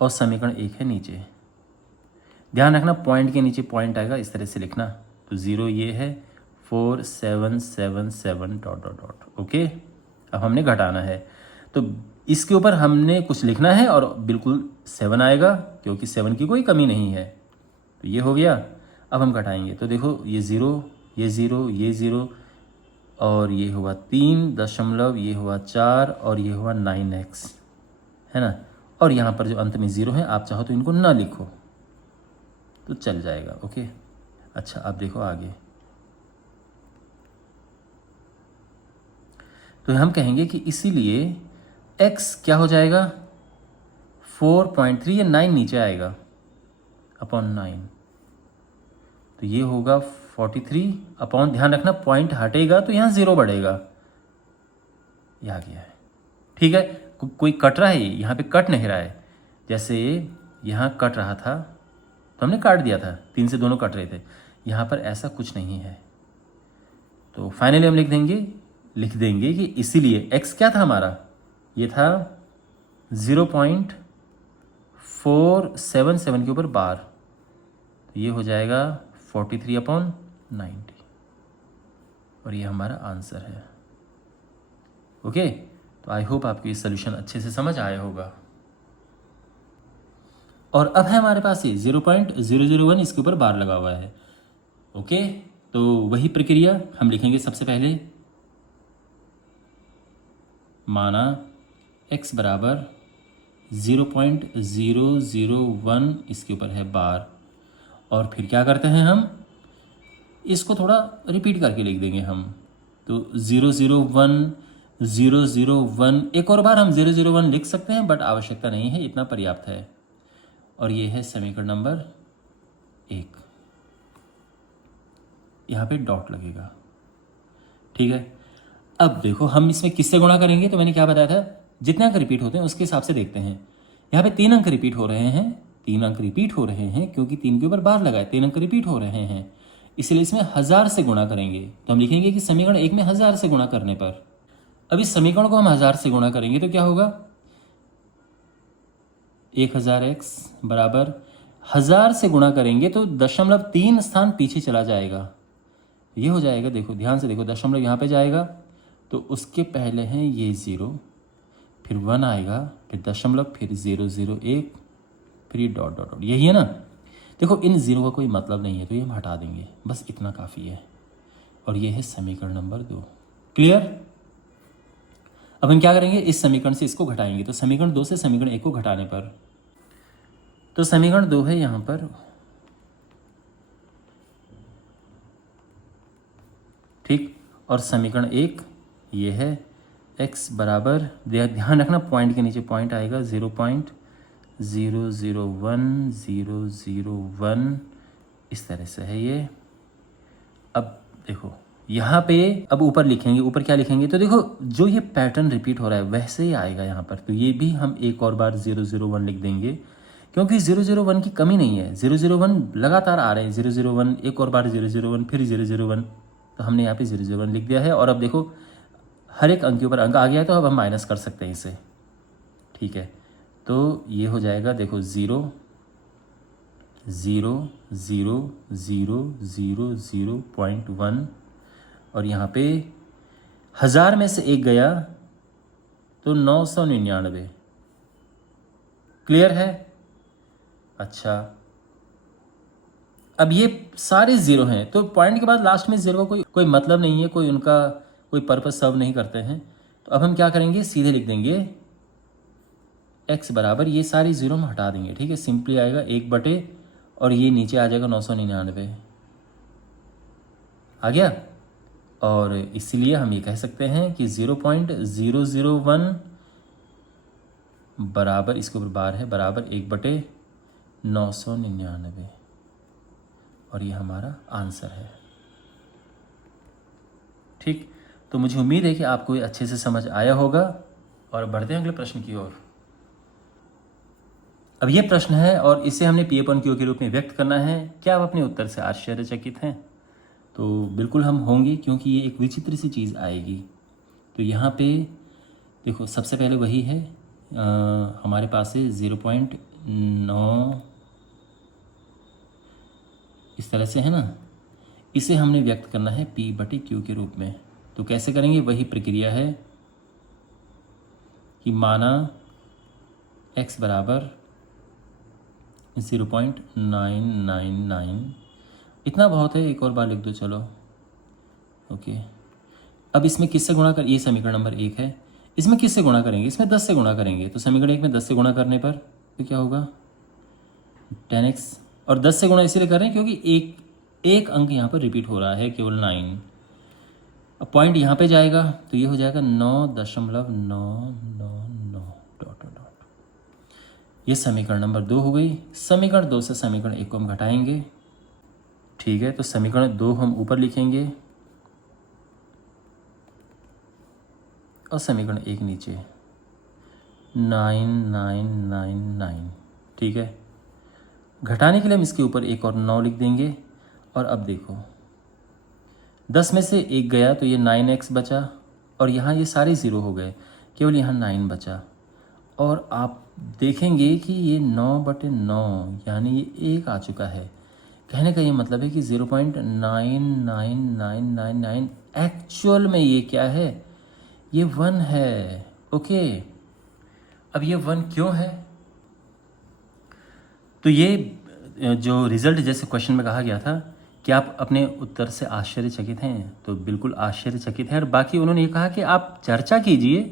और समीकरण 1 है नीचे। ध्यान रखना पॉइंट के नीचे पॉइंट आएगा, इस तरह से लिखना। तो 0 ये है, 4 7 7 7 डॉट डॉट डॉट। ओके, अब हमने घटाना है तो इसके ऊपर हमने कुछ लिखना है और बिल्कुल 7 आएगा क्योंकि 7 की कोई कमी नहीं है। तो ये हो गया। अब हम घटाएंगे तो देखो ये 0 ये 0 ये 0 और ये हुआ 3 दशमलव, ये हुआ 4 और ये हुआ 9x, है ना। और यहाँ पर जो अंत में 0 है, आप चाहो तो इनको ना लिखो तो चल जाएगा। ओके, अच्छा अब देखो आगे। तो हम कहेंगे कि इसीलिए x क्या हो जाएगा 4.3, ये 9 नीचे आएगा अपॉन 9, तो ये होगा 43 अपॉन, ध्यान रखना पॉइंट हटेगा तो यहाँ 0 बढ़ेगा, ये आ गया है। ठीक है, कोई कट रहा है, यहाँ पे कट नहीं रहा है। जैसे यहाँ कट रहा था तो हमने काट दिया था, 3 से दोनों कट रहे थे, यहाँ पर ऐसा कुछ नहीं है। तो फाइनली हम लिख देंगे कि इसीलिए x क्या था हमारा, ये था 0.477 के ऊपर बार, तो ये हो जाएगा 43 अपॉन 90 और ये हमारा आंसर है। ओके, तो आई होप आपको ये सोल्यूशन अच्छे से समझ आया होगा। और अब है हमारे पास ये 0.001, इसके ऊपर बार लगा हुआ है। ओके, तो वही प्रक्रिया हम लिखेंगे। सबसे पहले माना x बराबर 0.001, इसके ऊपर है बार, और फिर क्या करते हैं हम इसको थोड़ा रिपीट करके लिख देंगे हम। तो 001 001, एक और बार हम 001 लिख सकते हैं बट आवश्यकता नहीं है, इतना पर्याप्त है। और ये है समीकरण नंबर 1, यहाँ पे डॉट लगेगा। ठीक है, अब देखो हम इसमें किससे गुणा करेंगे, तो मैंने क्या बताया था, जितने अंक रिपीट होते हैं उसके हिसाब से देखते हैं। यहाँ पे 3 अंक रिपीट हो रहे हैं, 3 अंक रिपीट हो रहे हैं क्योंकि 3 के ऊपर बार लगा है, 3 अंक रिपीट हो रहे हैं, इसलिए इसमें 1000 से गुणा करेंगे। तो हम लिखेंगे कि समीकरण 1 में 1000 से गुणा करने पर, अब इस समीकरण को हम 1000 से गुणा करेंगे तो क्या होगा, 1000x बराबर 1000 से गुणा करेंगे तो 0.3 स्थान पीछे चला जाएगा, ये हो जाएगा। देखो ध्यान से देखो, दशमलव यहाँ पे जाएगा तो उसके पहले हैं ये 0, फिर 1 आएगा, फिर दशमलव, फिर 001, फिर ये डॉट डॉट डॉट, यही है ना। देखो इन 0 का कोई मतलब नहीं है तो ये हम हटा देंगे, बस इतना काफ़ी है। और ये है समीकरण नंबर 2। क्लियर। अब हम क्या करेंगे, इस समीकरण से इसको घटाएंगे। तो समीकरण 2 से समीकरण 1 को घटाने पर, तो समीकरण 2 है यहाँ पर, ठीक, और समीकरण 1 ये है x बराबर, ध्यान रखना पॉइंट के नीचे पॉइंट आएगा, 0.001 इस तरह से है ये। अब देखो यहाँ पे, अब ऊपर लिखेंगे, ऊपर क्या लिखेंगे, तो देखो जो ये पैटर्न रिपीट हो रहा है वैसे ही आएगा यहाँ पर। तो ये भी हम एक और बार 001 लिख देंगे क्योंकि 001 की कमी नहीं है, 001 लगातार आ रहे हैं, 001, एक और बार 001, फिर 001, तो हमने यहाँ पे 001 लिख दिया है। और अब देखो हर एक अंक के ऊपर अंक आ गया है तो अब हम माइनस कर सकते हैं इसे। ठीक है, तो ये हो जाएगा, देखो 0 0 0 0 0 0.1, और यहाँ पे 1000 में से 1 गया तो 999। क्लियर है। अच्छा, अब ये सारे 0 हैं तो पॉइंट के बाद लास्ट में 0 का कोई मतलब नहीं है, कोई उनका कोई पर्पस सर्व नहीं करते हैं। तो अब हम क्या करेंगे, सीधे लिख देंगे x बराबर, ये सारी 0 में हटा देंगे। ठीक है, सिंपली आएगा 1 बटे, और ये नीचे आ जाएगा 999 आ गया। और इसीलिए हम ये कह सकते हैं कि 0.001 बराबर, इसके ऊपर बार है, बराबर 1 बटे 999, और ये हमारा आंसर है। ठीक, तो मुझे उम्मीद है कि आपको ये अच्छे से समझ आया होगा। और बढ़ते हैं अगले प्रश्न की ओर। अब ये प्रश्न है और इसे हमने P/Q के रूप में व्यक्त करना है। क्या आप अपने उत्तर से आश्चर्यचकित हैं? तो बिल्कुल हम होंगे क्योंकि ये एक विचित्र सी चीज़ आएगी। तो यहाँ पे देखो सबसे पहले वही है, हमारे पास है 0.9 इस तरह से है ना, इसे हमने व्यक्त करना है P/Q के रूप में। तो कैसे करेंगे, वही प्रक्रिया है कि माना x बराबर 0.999, इतना बहुत है, एक और बार लिख दो चलो। ओके, अब इसमें किससे गुणा कर, ये समीकरण नंबर 1 है, इसमें किससे गुणा करेंगे, इसमें 10 से गुणा करेंगे। तो समीकरण 1 में 10 से गुणा करने पर तो क्या होगा 10x, और 10 से गुणा इसीलिए कर रहे हैं क्योंकि एक अंक यहाँ पर रिपीट हो रहा है, केवल 9। अब पॉइंट यहाँ पे जाएगा तो ये हो जाएगा 9.999 डॉट डॉट डॉट। ये समीकरण नंबर 2 हो गई। समीकरण 2 से समीकरण 1 को हम घटाएंगे, ठीक है। तो समीकरण 2 हम ऊपर लिखेंगे और समीकरण 1 नीचे, 9999, ठीक है। घटाने के लिए हम इसके ऊपर एक और 9 लिख देंगे। और अब देखो 10 में से 1 गया तो ये 9x बचा, और यहाँ ये सारे ज़ीरो हो गए, केवल यहाँ 9 बचा। और आप देखेंगे कि ये 9/9 यानी ये 1 आ चुका है। कहने का ये मतलब है कि 0.99999 एक्चुअल में ये क्या है, ये 1 है। ओके, अब ये 1 क्यों है, तो ये जो रिजल्ट जैसे क्वेश्चन में कहा गया था कि आप अपने उत्तर से आश्चर्यचकित हैं, तो बिल्कुल आश्चर्यचकित हैं। और बाकी उन्होंने ये कहा कि आप चर्चा कीजिए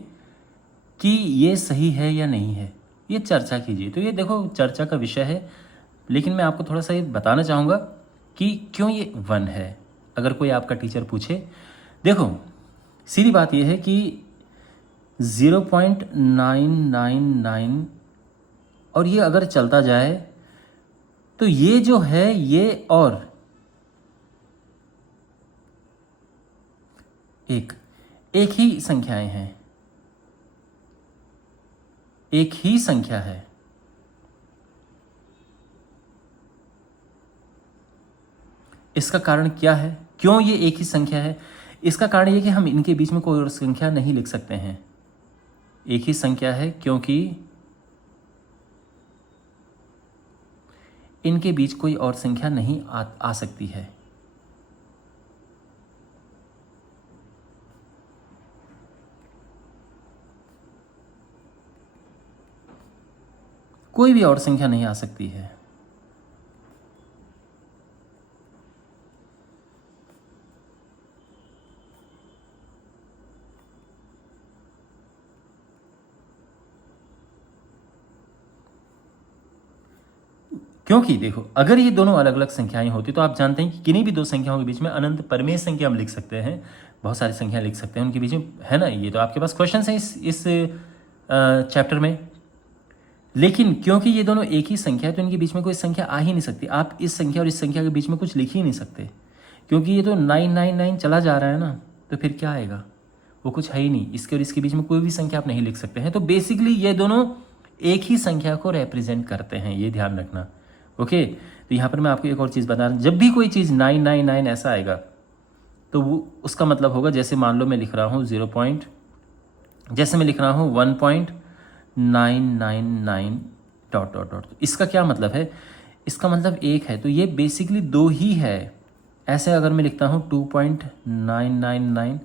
कि ये सही है या नहीं है, ये चर्चा कीजिए। तो ये देखो चर्चा का विषय है, लेकिन मैं आपको थोड़ा सा ये बताना चाहूँगा कि क्यों ये 1 है। अगर कोई आपका टीचर पूछे, देखो सीधी बात ये है कि 0.999 और ये अगर चलता जाए तो ये जो है ये और एक ही संख्याएं हैं, एक ही संख्या है। इसका कारण क्या है, क्यों ये एक ही संख्या है? इसका कारण ये कि हम इनके बीच में कोई और संख्या नहीं लिख सकते हैं। एक ही संख्या है क्योंकि इनके बीच कोई और संख्या नहीं आ सकती है। कोई भी और संख्या नहीं आ सकती है। क्योंकि देखो अगर ये दोनों अलग अलग संख्याएं होती तो आप जानते हैं कि किन्हीं भी दो संख्याओं के बीच में अनंत परिमेय संख्या हम लिख सकते हैं, बहुत सारी संख्या लिख सकते हैं उनके बीच में, है ना। ये तो आपके पास क्वेश्चन है इस चैप्टर में। लेकिन क्योंकि ये दोनों एक ही संख्या है तो इनके बीच में कोई संख्या आ ही नहीं सकती। आप इस संख्या और इस संख्या के बीच में कुछ लिख ही नहीं सकते, क्योंकि ये तो 999 चला जा रहा है ना, तो फिर क्या आएगा, वो कुछ है ही नहीं। इसके और इसके बीच में कोई भी संख्या आप नहीं लिख सकते हैं। तो बेसिकली ये दोनों एक ही संख्या को रिप्रेजेंट करते हैं, ये ध्यान रखना। ओके, तो यहाँ पर मैं आपको एक और चीज़ बता रहा हूँ, जब भी कोई चीज़ 999 ऐसा आएगा तो वो उसका मतलब होगा, जैसे मान लो मैं लिख रहा हूँ 1.999 डॉट डॉट डॉट, तो इसका क्या मतलब है, इसका मतलब 1 है, तो ये बेसिकली 2 ही है। ऐसे अगर मैं लिखता हूँ 2.999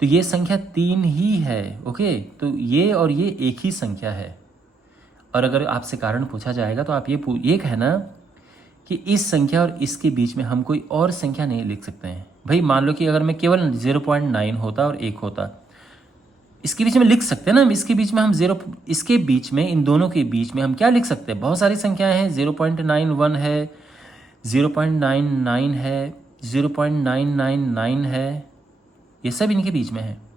तो ये संख्या 3 ही है। ओके, तो ये और ये एक ही संख्या है। और अगर आपसे कारण पूछा जाएगा तो आप ये कहना कि इस संख्या और इसके बीच में हम कोई और संख्या नहीं लिख सकते हैं। भाई मान लो कि अगर मैं केवल 0.9 होता और 1 होता, इसके बीच में लिख सकते हैं ना, इसके बीच में हम इसके बीच में, इन दोनों के बीच में हम क्या लिख सकते हैं, बहुत सारी संख्याएं हैं। 0.91 है, 0.99 है, 0.999 है, ये सब इनके बीच में है।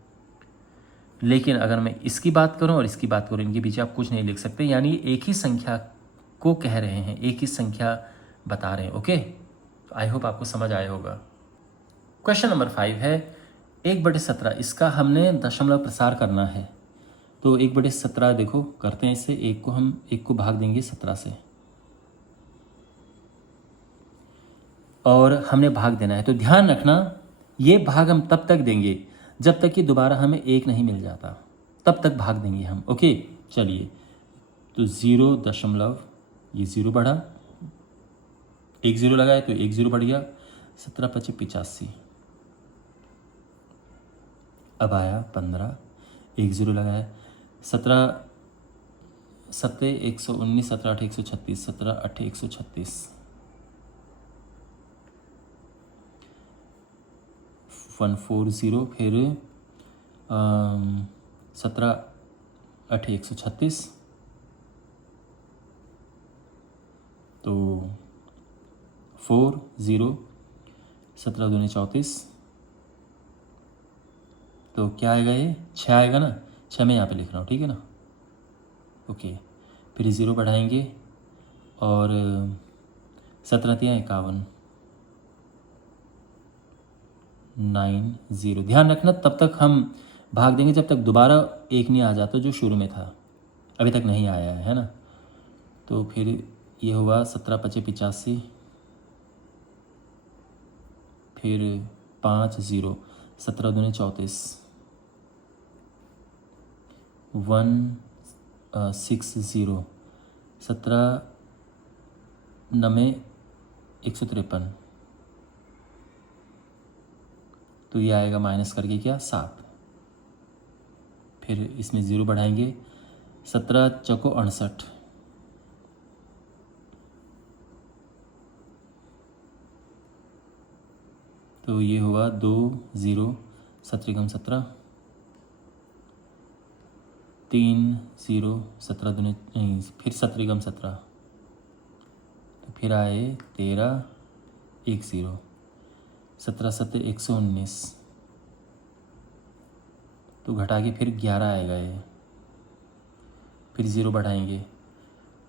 लेकिन अगर मैं इसकी बात करूं और इसकी बात करूं, इनके बीच आप कुछ नहीं लिख सकते, यानी एक ही संख्या को कह रहे हैं, एक ही संख्या बता रहे हैं। ओके, तो आई होप आपको समझ आया होगा। क्वेश्चन नंबर 5 है 1/17, इसका हमने दशमलव प्रसार करना है। तो 1/17 देखो करते हैं इससे, 1 को भाग देंगे 17 से, और हमने भाग देना है। तो ध्यान रखना ये भाग हम तब तक देंगे जब तक कि दोबारा हमें 1 नहीं मिल जाता, तब तक भाग देंगे हम। ओके, चलिए, तो 0 दशमलव, ये 0 बढ़ा, एक जीरो लगाए तो एक जीरो बढ़ गया, 17×5 = 85। अब आया 15, एक जीरो लगाया, 17×7=119, 17×8=136, 17×8=136, 140, फिर 17×8=136, तो 4 0, 17×2 = 34, तो क्या आएगा, ये 6 आएगा ना, 6 मैं यहाँ पे लिख रहा हूँ, ठीक है ना, ओके। फिर ज़ीरो बढ़ाएंगे और 17×3 = 51, 9 0। ध्यान रखना तब तक हम भाग देंगे जब तक दोबारा एक नहीं आ जाता जो शुरू में था, अभी तक नहीं आया है ना। तो फिर ये हुआ 17×5 = 85, फिर 5 0, 17×2 = 34, 160, 17×9 = 153, तो ये आएगा माइनस करके क्या 7। फिर इसमें ज़ीरो बढ़ाएंगे, 17×4 = 68, तो ये हुआ 2 0, 17×17, 3 0, 17×2 नहीं, फिर 17×17, तो फिर आए 13 1 0, 17×7 = 119, तो घटा के फिर 11 आएगा ये। फिर ज़ीरो बढ़ाएंगे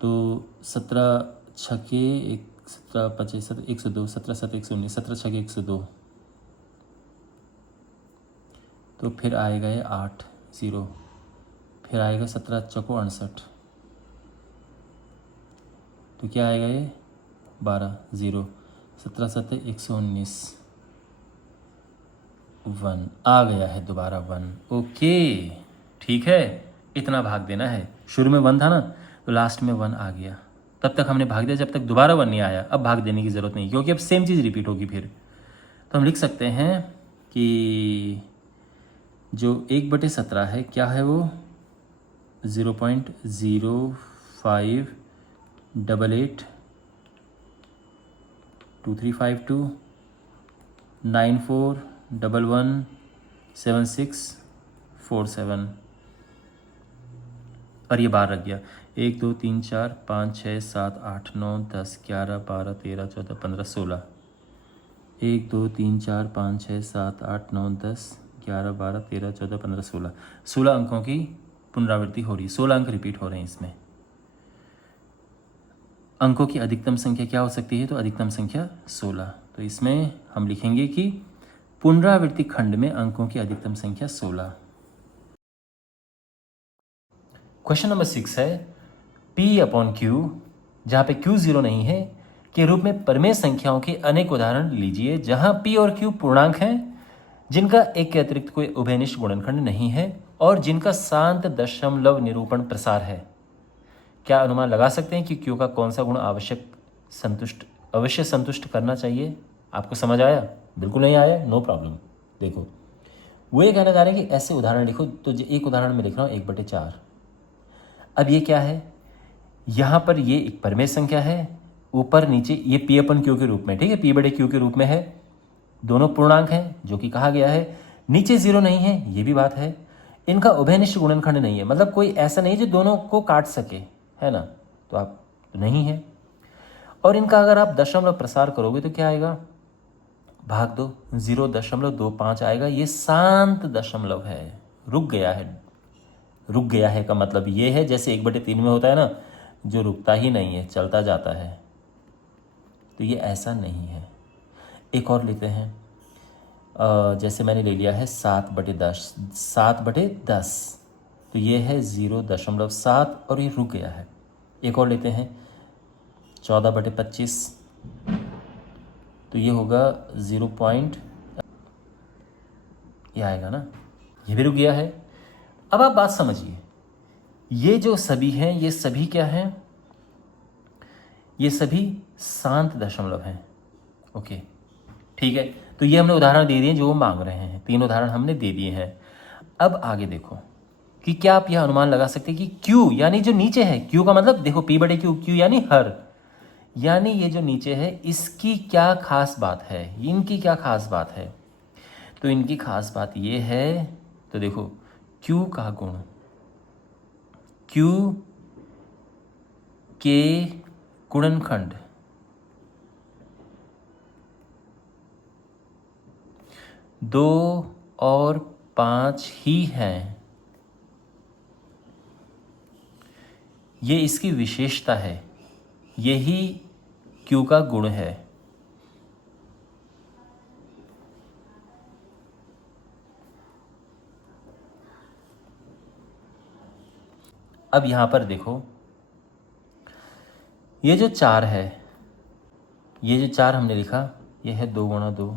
तो 17×6 = 17×5 = 102, 17×7 = 119, 17×6 = 102, तो फिर आएगा ये 8 0, फिर आएगा 17×4 = 68, तो क्या आएगा ये 12 0, 17×7 = 119, 1 आ गया है दोबारा 1। ओके ठीक है, इतना भाग देना है। शुरू में 1 था ना, तो लास्ट में 1 आ गया, तब तक हमने भाग दिया जब तक दोबारा 1 नहीं आया। अब भाग देने की ज़रूरत नहीं, क्योंकि अब सेम चीज़ रिपीट होगी फिर। तो हम लिख सकते हैं कि जो 1/17 है क्या है वो 0.05882352 94117647, और ये बार रख गया 1 2 3 4 5 6 7 8 9 10 11 12 13 14 15 16, 1 2 3 4 5 6 7 8 9 10 11 12 13 14 15 16, 16 अंकों की पुनरावृत्ति हो रही, 16 अंक रिपीट हो रहे हैं इसमें। अंकों की अधिकतम संख्या क्या हो सकती है, तो अधिकतम संख्या 16। तो इसमें हम लिखेंगे कि पुनरावृत्ति खंड में अंकों की अधिकतम संख्या 16। क्वेश्चन नंबर 6 है P/Q, जहाँ पे Q 0 नहीं है, के रूप में परिमेय संख्याओं के अनेक उदाहरण लीजिए जहाँ P और Q पूर्णांक हैं, जिनका एक के अतिरिक्त कोई उभयनिष्ठ गुणनखंड नहीं है और जिनका शांत दशमलव निरूपण प्रसार है। क्या अनुमान लगा सकते हैं कि Q का कौन सा गुण अवश्य संतुष्ट करना चाहिए? आपको समझ आया? बिल्कुल नहीं आया, नो प्रॉब्लम। देखो, वो ये कहना चाह रहे हैं कि ऐसे उदाहरण लिखो, तो एक उदाहरण में लिख रहा हूँ 1/4। अब ये क्या है, यहाँ पर ये एक परिमेय संख्या है, ऊपर नीचे ये P/Q के रूप में, ठीक है, P/Q के रूप में है, दोनों पूर्णांक हैं जो कि कहा गया है, नीचे 0 नहीं है, ये भी बात है, इनका उभयनिष्ठ गुणनखंड नहीं है, मतलब कोई ऐसा नहीं जो दोनों को काट सके, है ना, तो आप नहीं है। और इनका अगर आप दशमलव प्रसार करोगे तो क्या आएगा, भाग दो, 0.25 आएगा। ये शांत दशमलव है, रुक गया है। रुक गया है का मतलब ये है जैसे 1/3 में होता है ना, जो रुकता ही नहीं है, चलता जाता है, तो ये ऐसा नहीं है। एक और लेते हैं, जैसे मैंने ले लिया है 7/10, तो ये है 0.7 और ये रुक गया है। एक और लेते हैं 14/25, तो ये होगा 0. ये आएगा ना, ये भी रुक गया है। अब आप बात समझिए, ये जो सभी हैं, ये सभी क्या हैं, ये सभी शांत दशमलव हैं। ओके, ठीक है। तो ये हमने उदाहरण दे दिए जो वो मांग रहे हैं, 3 उदाहरण हमने दे दिए हैं। अब आगे देखो कि क्या आप यह अनुमान लगा सकते हैं कि Q यानी जो नीचे है, Q का मतलब देखो P/Q, Q यानी हर, यानी ये जो नीचे है इसकी क्या खास बात है, इनकी क्या खास बात है। तो इनकी खास बात ये है, तो देखो Q का गुण, Q के गुणनखंड 2 और 5 ही हैं। ये इसकी विशेषता है, यही Q का गुण है। अब यहां पर देखो, ये जो 4 है, ये जो 4 हमने लिखा, ये है 2 × 2,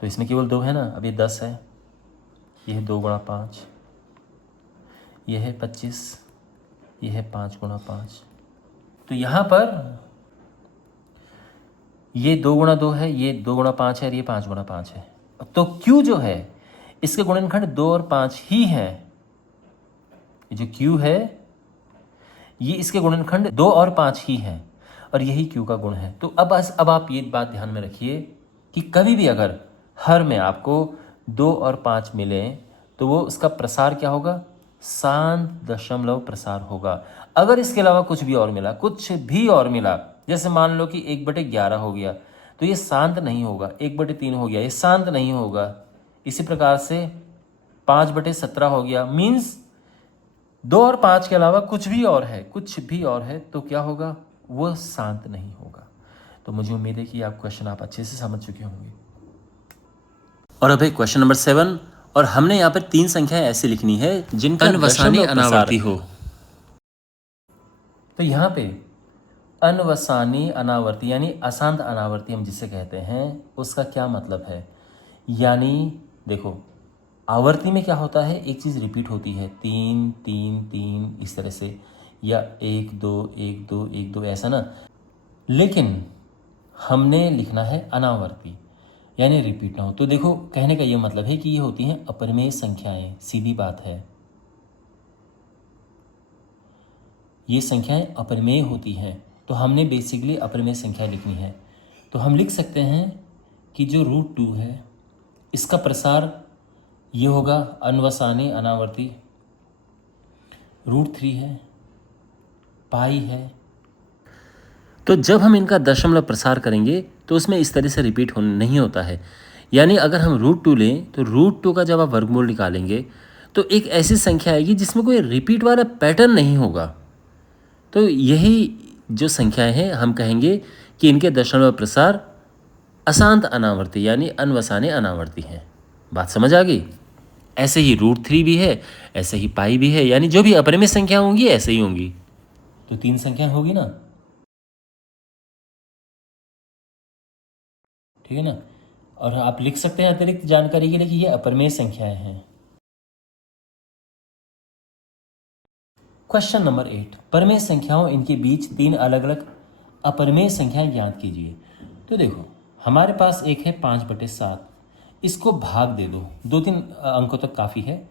तो इसमें केवल 2 है ना। अब ये 10 है, ये है 2 × 5, ये है 25, ये है 5 × 5। तो यहाँ पर ये 2 × 2 है, ये 2 × 5 है और ये 5 × 5 है। तो Q जो है इसके गुणनखंड 2 और 5 ही हैं। ये जो Q है ये इसके गुणनखंड 2 और 5 ही हैं और यही Q का गुण है। तो अब आप ये बात ध्यान में रखिए कि कभी भी अगर हर में आपको 2 और 5 मिले तो वो उसका प्रसार क्या होगा, शांत दशमलव प्रसार होगा। अगर इसके अलावा कुछ भी और मिला, कुछ भी और मिला, जैसे मान लो कि 1/11 हो गया, तो ये शांत नहीं होगा। 1/3 हो गया, ये शांत नहीं होगा। इसी प्रकार से 5/17 हो गया, मीन्स 2 और 5 के अलावा कुछ भी और है, कुछ भी और है, तो क्या होगा, वो शांत नहीं होगा। तो मुझे उम्मीद है कि आप क्वेश्चन आप अच्छे से समझ चुके होंगे। और अब है क्वेश्चन नंबर 7, और हमने यहाँ पर 3 संख्याएं ऐसी लिखनी है जिनका अनवसानी दशमलव प्रसार अनावर्ती हो। तो यहाँ पे अनवसानी अनावर्ती यानी अशांत अनावर्ती हम जिसे कहते हैं, उसका क्या मतलब है। यानी देखो, आवर्ती में क्या होता है, एक चीज़ रिपीट होती है, 3 3 3 इस तरह से, या 1 2 1 2 1 2 ऐसा ना। लेकिन हमने लिखना है अनावर्ती यानी रिपीट ना हो। तो देखो, कहने का ये मतलब है कि ये होती हैं अपरिमेय संख्याएं, सीधी बात है। ये संख्याएं अपरिमेय होती हैं, तो हमने बेसिकली अपरिमेय संख्या लिखनी है। तो हम लिख सकते हैं कि जो √2 है इसका प्रसार ये होगा अनवसाने अनावर्ती, √3 है, पाई है। तो जब हम इनका दशमलव प्रसार करेंगे तो उसमें इस तरह से रिपीट होने नहीं होता है। यानी अगर हम √2 लें तो √2 का जब आप वर्गमूल निकालेंगे तो एक ऐसी संख्या आएगी जिसमें कोई रिपीट वाला पैटर्न नहीं होगा। तो यही जो संख्याएं हैं हम कहेंगे कि इनके दशमलव प्रसार अशांत अनावर्ती यानी अनवसाने अनावर्ती हैं। बात समझ आ गई। ऐसे ही √3 भी है, ऐसे ही पाई भी है, यानी जो भी अपरिमेय संख्या होंगी ऐसे ही होंगी। तो 3 संख्या होगी ना, ठीक है ना। और आप लिख सकते हैं अतिरिक्त जानकारी के लिए कि ये अपरिमेय संख्याएं हैं। क्वेश्चन नंबर 8, परिमेय संख्याओं इनके बीच 3 अलग अलग अपरिमेय संख्याएं ज्ञात कीजिए। तो देखो, हमारे पास एक है 5/7, इसको भाग दे दो, 2-3 अंकों तक काफ़ी है।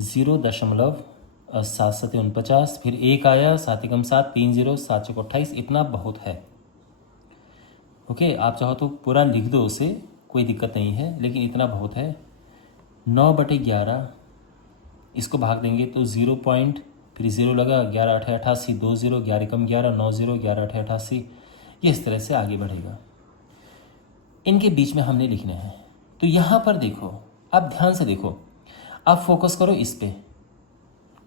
0.7749, फिर 1 आया, 7 × 7 3 0, 7 × 28, इतना बहुत है। ओके, आप चाहो तो पूरा लिख दो उसे, कोई दिक्कत नहीं है, लेकिन इतना बहुत है। 9/11, इसको भाग देंगे तो 0 पॉइंट, फिर 0 लगा, 11 8 88, 2 0, 11 कम 11, 9 0, 11 8 88, ये इस तरह से आगे बढ़ेगा। इनके बीच में हमने लिखने हैं। तो यहाँ पर देखो, आप ध्यान से देखो, आप फोकस करो इस पे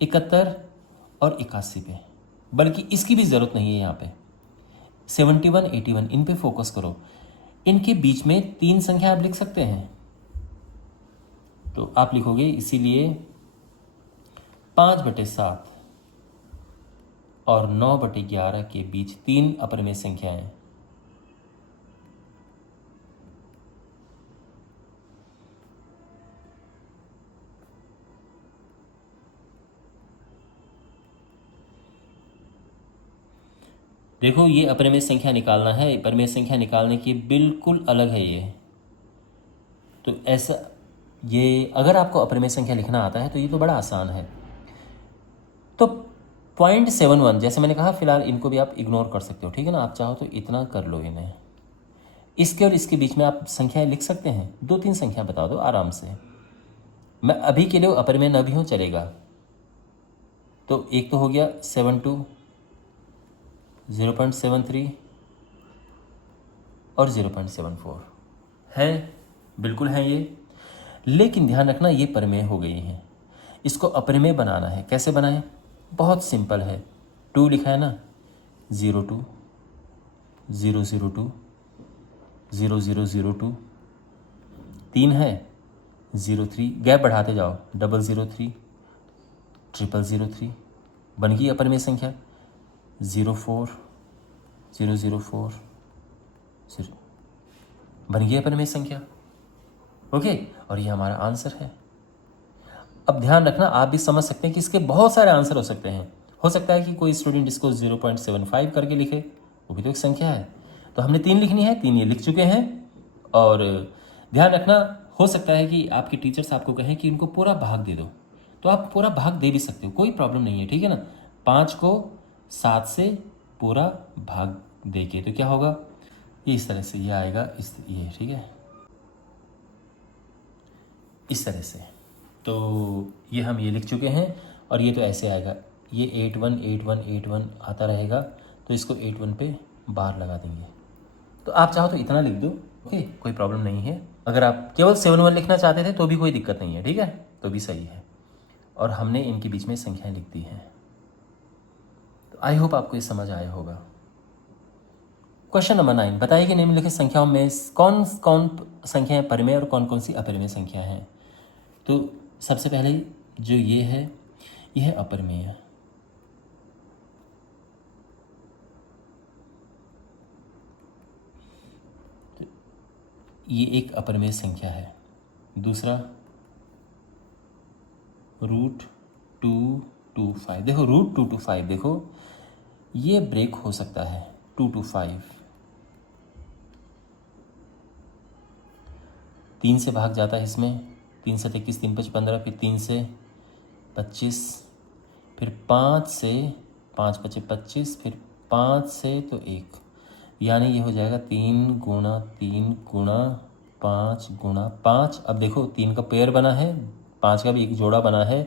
71 और 81 पे, बल्कि इसकी भी ज़रूरत नहीं है। यहाँ पे 71 81 इन पे फोकस करो। इनके बीच में 3 संख्या आप लिख सकते हैं। तो आप लिखोगे इसीलिए 5/7 और 9/11 के बीच 3 अपरिमेय संख्याएं। देखो ये अपरिमेय संख्या निकालना है, परिमेय संख्या निकालने की बिल्कुल अलग है ये। तो ऐसा ये अगर आपको अपरिमेय संख्या लिखना आता है तो ये तो बड़ा आसान है। तो 0.71 जैसे मैंने कहा, फिलहाल इनको भी आप इग्नोर कर सकते हो, ठीक है ना। आप चाहो तो इतना कर लो इन्हें। इसके और इसके बीच में आप संख्याएं लिख सकते हैं, 2-3 संख्या बता दो आराम से। मैं अभी के लिए अपरिमेय न भी हो चलेगा। तो एक तो हो गया 72, 0.73 और 0.74 है, बिल्कुल है ये। लेकिन ध्यान रखना ये परिमेय हो गई हैं। इसको अपरिमेय बनाना है, कैसे बनाएं? बहुत सिंपल है। 2 लिखा है ना, 02, 002, 0002। 3 है, 03, गैप बढ़ाते जाओ, 003, 0003। बन गई अपरिमेय संख्या। 04, 004, 0 बन गई अपरिमेय संख्या। ओके, और ये हमारा आंसर है। अब ध्यान रखना, आप भी समझ सकते हैं कि इसके बहुत सारे आंसर हो सकते हैं। हो सकता है कि कोई स्टूडेंट इसको 0.75 करके लिखे, वो भी तो एक संख्या है। तो हमने 3 लिखनी है, 3 ये लिख चुके हैं। और ध्यान रखना, हो सकता है कि आपके टीचर्स आपको कहें कि इनको पूरा भाग दे दो, तो आप पूरा भाग दे भी सकते हो, कोई प्रॉब्लम नहीं है, ठीक है ना। 5 को 7 से पूरा भाग दे के तो क्या होगा, ये इस तरह से ये आएगा, ये ठीक है, इस तरह से। तो ये हम ये लिख चुके हैं, और ये तो ऐसे आएगा, ये 81 81 81 आता रहेगा, तो इसको 81 पे बार लगा देंगे। तो आप चाहो तो इतना लिख दो, ओके, कोई प्रॉब्लम नहीं है। अगर आप केवल 71 लिखना चाहते थे तो भी कोई दिक्कत नहीं है, ठीक है, तो भी सही है। और हमने इनके बीच में संख्याएं लिख दी हैं। तो आई होप आपको ये समझ आया होगा। क्वेश्चन नंबर 9, बताइए कि निम्नलिखित संख्याओं में कौन कौन संख्याएं परिमेय और कौन कौन सी अपरिमेय संख्या हैं। तो सबसे पहले जो ये है, यह है अपरिमेय। तो ये एक अपरिमेय संख्या है। दूसरा √225। देखो √225, देखो ये ब्रेक हो सकता है 225। 3 से भाग जाता है इसमें, 3 से 21, 3 5 15, फिर 3 से 25, फिर 5 से 5 5 25, फिर 5 से तो 1, यानी ये हो जाएगा 3 गुणा 3 गुणा 5 गुणा 5। अब देखो 3 का पेयर बना है, 5 का भी एक जोड़ा बना है,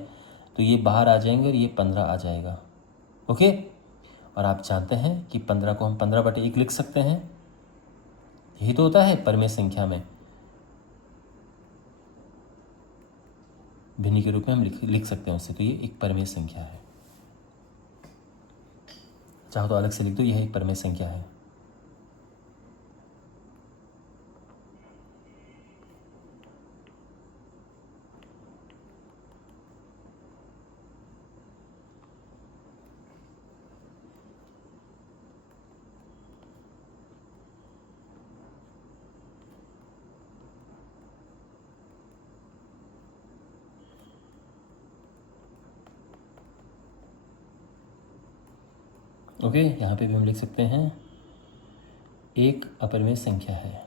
तो ये बाहर आ जाएंगे और ये 15 आ जाएगा। ओके, और आप जानते हैं कि 15 को हम 15/1 लिख सकते हैं। यही तो होता है परिमेय संख्या में, भिन्न के रूप में हम लिख सकते हैं उसे। तो ये एक परिमेय संख्या है, चाहो तो अलग से लिख दो, यह एक परिमेय संख्या है। ओके, यहाँ पे भी हम लिख सकते हैं एक अपरिमेय संख्या है।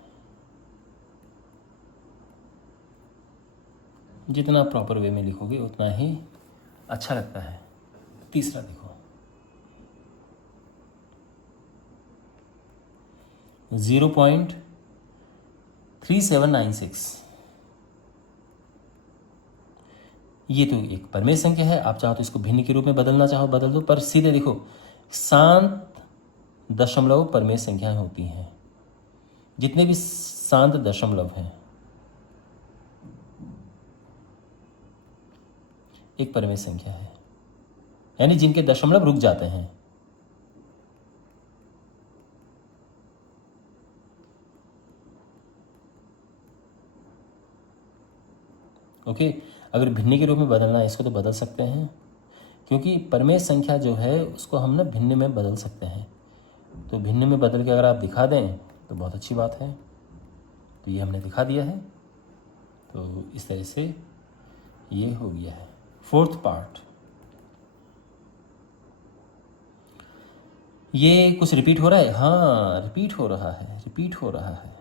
जितना प्रॉपर वे में लिखोगे उतना ही अच्छा लगता है। तीसरा देखो, 0.3796, ये तो एक परिमेय संख्या है। आप चाहो तो इसको भिन्न के रूप में बदलना चाहो बदल दो, पर सीधे देखो शांत दशमलव परिमेय संख्याएं होती हैं। जितने भी शांत दशमलव हैं एक परिमेय संख्या है, यानी जिनके दशमलव रुक जाते हैं। ओके, अगर भिन्न के रूप में बदलना है इसको तो बदल सकते हैं, क्योंकि परिमेय संख्या जो है उसको हम ना भिन्न में बदल सकते हैं। तो भिन्न में बदल के अगर आप दिखा दें तो बहुत अच्छी बात है। तो ये हमने दिखा दिया है, तो इस तरह से ये हो गया है। 4th पार्ट, ये कुछ रिपीट हो रहा है, हाँ रिपीट हो रहा है।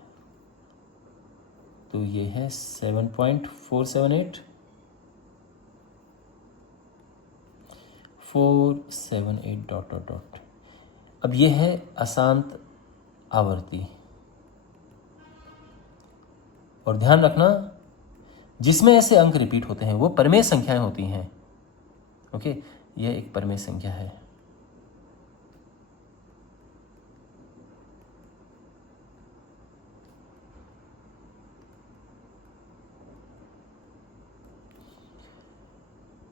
तो ये है 7.478 डॉट डॉट डॉट। अब ये है अशांत आवर्ती, और ध्यान रखना जिसमें ऐसे अंक रिपीट होते हैं वो परमेय संख्याएं होती हैं। ओके, यह एक परमेय संख्या है।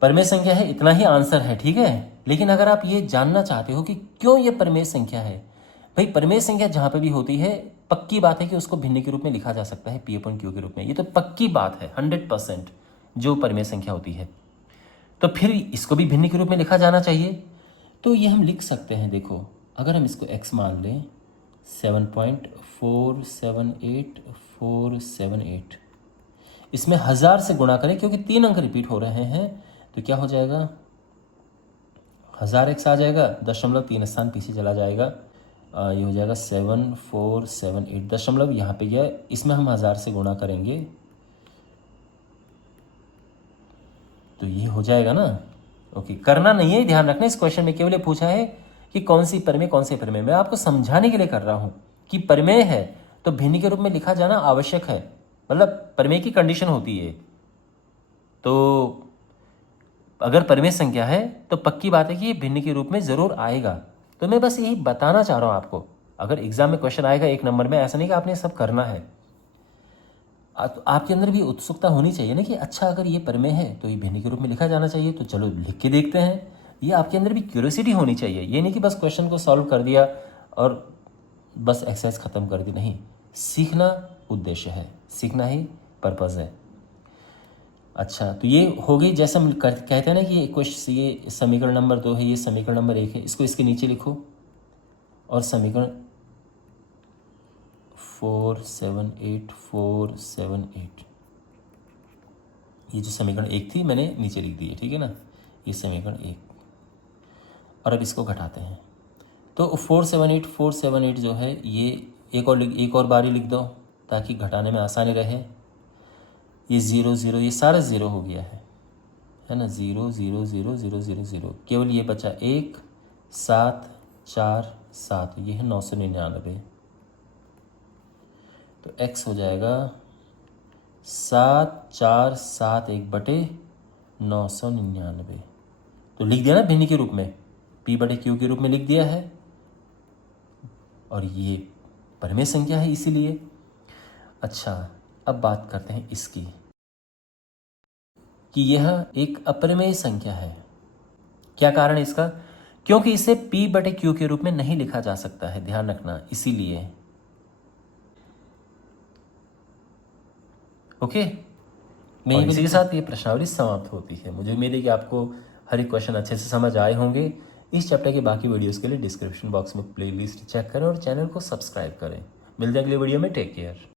परमेय संख्या है, इतना ही आंसर है, ठीक है। लेकिन अगर आप ये जानना चाहते हो कि क्यों ये परमेय संख्या है, भाई परमेय संख्या जहां पे भी होती है पक्की बात है कि उसको भिन्न के रूप में लिखा जा सकता है, पी अपन क्यू के रूप में। ये तो पक्की बात है 100% जो परमेय संख्या होती है। तो फिर इसको भी भिन्न के रूप में लिखा जाना चाहिए। तो ये हम लिख सकते हैं, देखो अगर हम इसको x मान लें 7.478478, इसमें 1000 से गुणा करें क्योंकि 3 अंक रिपीट हो रहे हैं, तो क्या हो जाएगा 1000x आ जाएगा, 0.3 स्थान पीछे चला जाएगा, ये हो जाएगा 7478 दशमलव यहाँ पे गया, इसमें हम 1000 से गुणा करेंगे तो ये हो जाएगा ना। ओके, करना नहीं है, ध्यान रखना इस क्वेश्चन में केवल ये पूछा है कि कौन सी परमेय कौन से परमेय। मैं आपको समझाने के लिए कर रहा हूं कि परमेय है तो भिन्न के रूप में लिखा जाना आवश्यक है, मतलब परमेय की कंडीशन होती है। तो अगर परमेय संख्या है तो पक्की बात है कि ये भिन्न के रूप में जरूर आएगा। तो मैं बस यही बताना चाह रहा हूं आपको, अगर एग्जाम में क्वेश्चन आएगा 1 नंबर में, ऐसा नहीं कि आपने सब करना है। तो आपके अंदर भी उत्सुकता होनी चाहिए ना कि अच्छा अगर ये परमेय है तो ये भिन्न के रूप में लिखा जाना चाहिए, तो चलो लिख के देखते हैं। ये आपके अंदर भी क्यूरियोसिटी होनी चाहिए, ये नहीं कि बस क्वेश्चन को सॉल्व कर दिया और बस एक्सरसाइज खत्म कर दी, नहीं। सीखना उद्देश्य है, सीखना ही पर्पज़ है। अच्छा, तो ये हो गई, जैसे हम कहते हैं ना कि ये समीकरण नंबर 2 है, ये समीकरण नंबर 1 है, इसको इसके नीचे लिखो और समीकरण 478478, ये जो समीकरण 1 थी मैंने नीचे लिख दी है, ठीक है ना, ये समीकरण 1। और अब इसको घटाते हैं तो 478478 जो है ये एक और बारी लिख दो ताकि घटाने में आसानी रहे। ये 0 0, ये सारा 0 हो गया है ना, 0 0 0 0 0 0, केवल ये बचा 1 7 4 7, ये है 999। तो x हो जाएगा 7471/999। तो लिख दिया ना भिन्न के रूप में, p/q के रूप में लिख दिया है, और ये परमेय संख्या है इसीलिए। अच्छा, अब बात करते हैं इसकी कि यह एक अपरिमेय संख्या है। क्या कारण है इसका? क्योंकि इसे p/q के रूप में नहीं लिखा जा सकता है, ध्यान रखना, इसीलिए। ओके, मैं इसी के साथ ये प्रश्नावली समाप्त होती है। मुझे उम्मीद है कि आपको हर एक क्वेश्चन अच्छे से समझ आए होंगे। इस चैप्टर के बाकी वीडियोस के लिए डिस्क्रिप्शन बॉक्स में प्लेलिस्ट चेक करें और चैनल को सब्सक्राइब करें। मिलते हैं अगले वीडियो में, टेक केयर।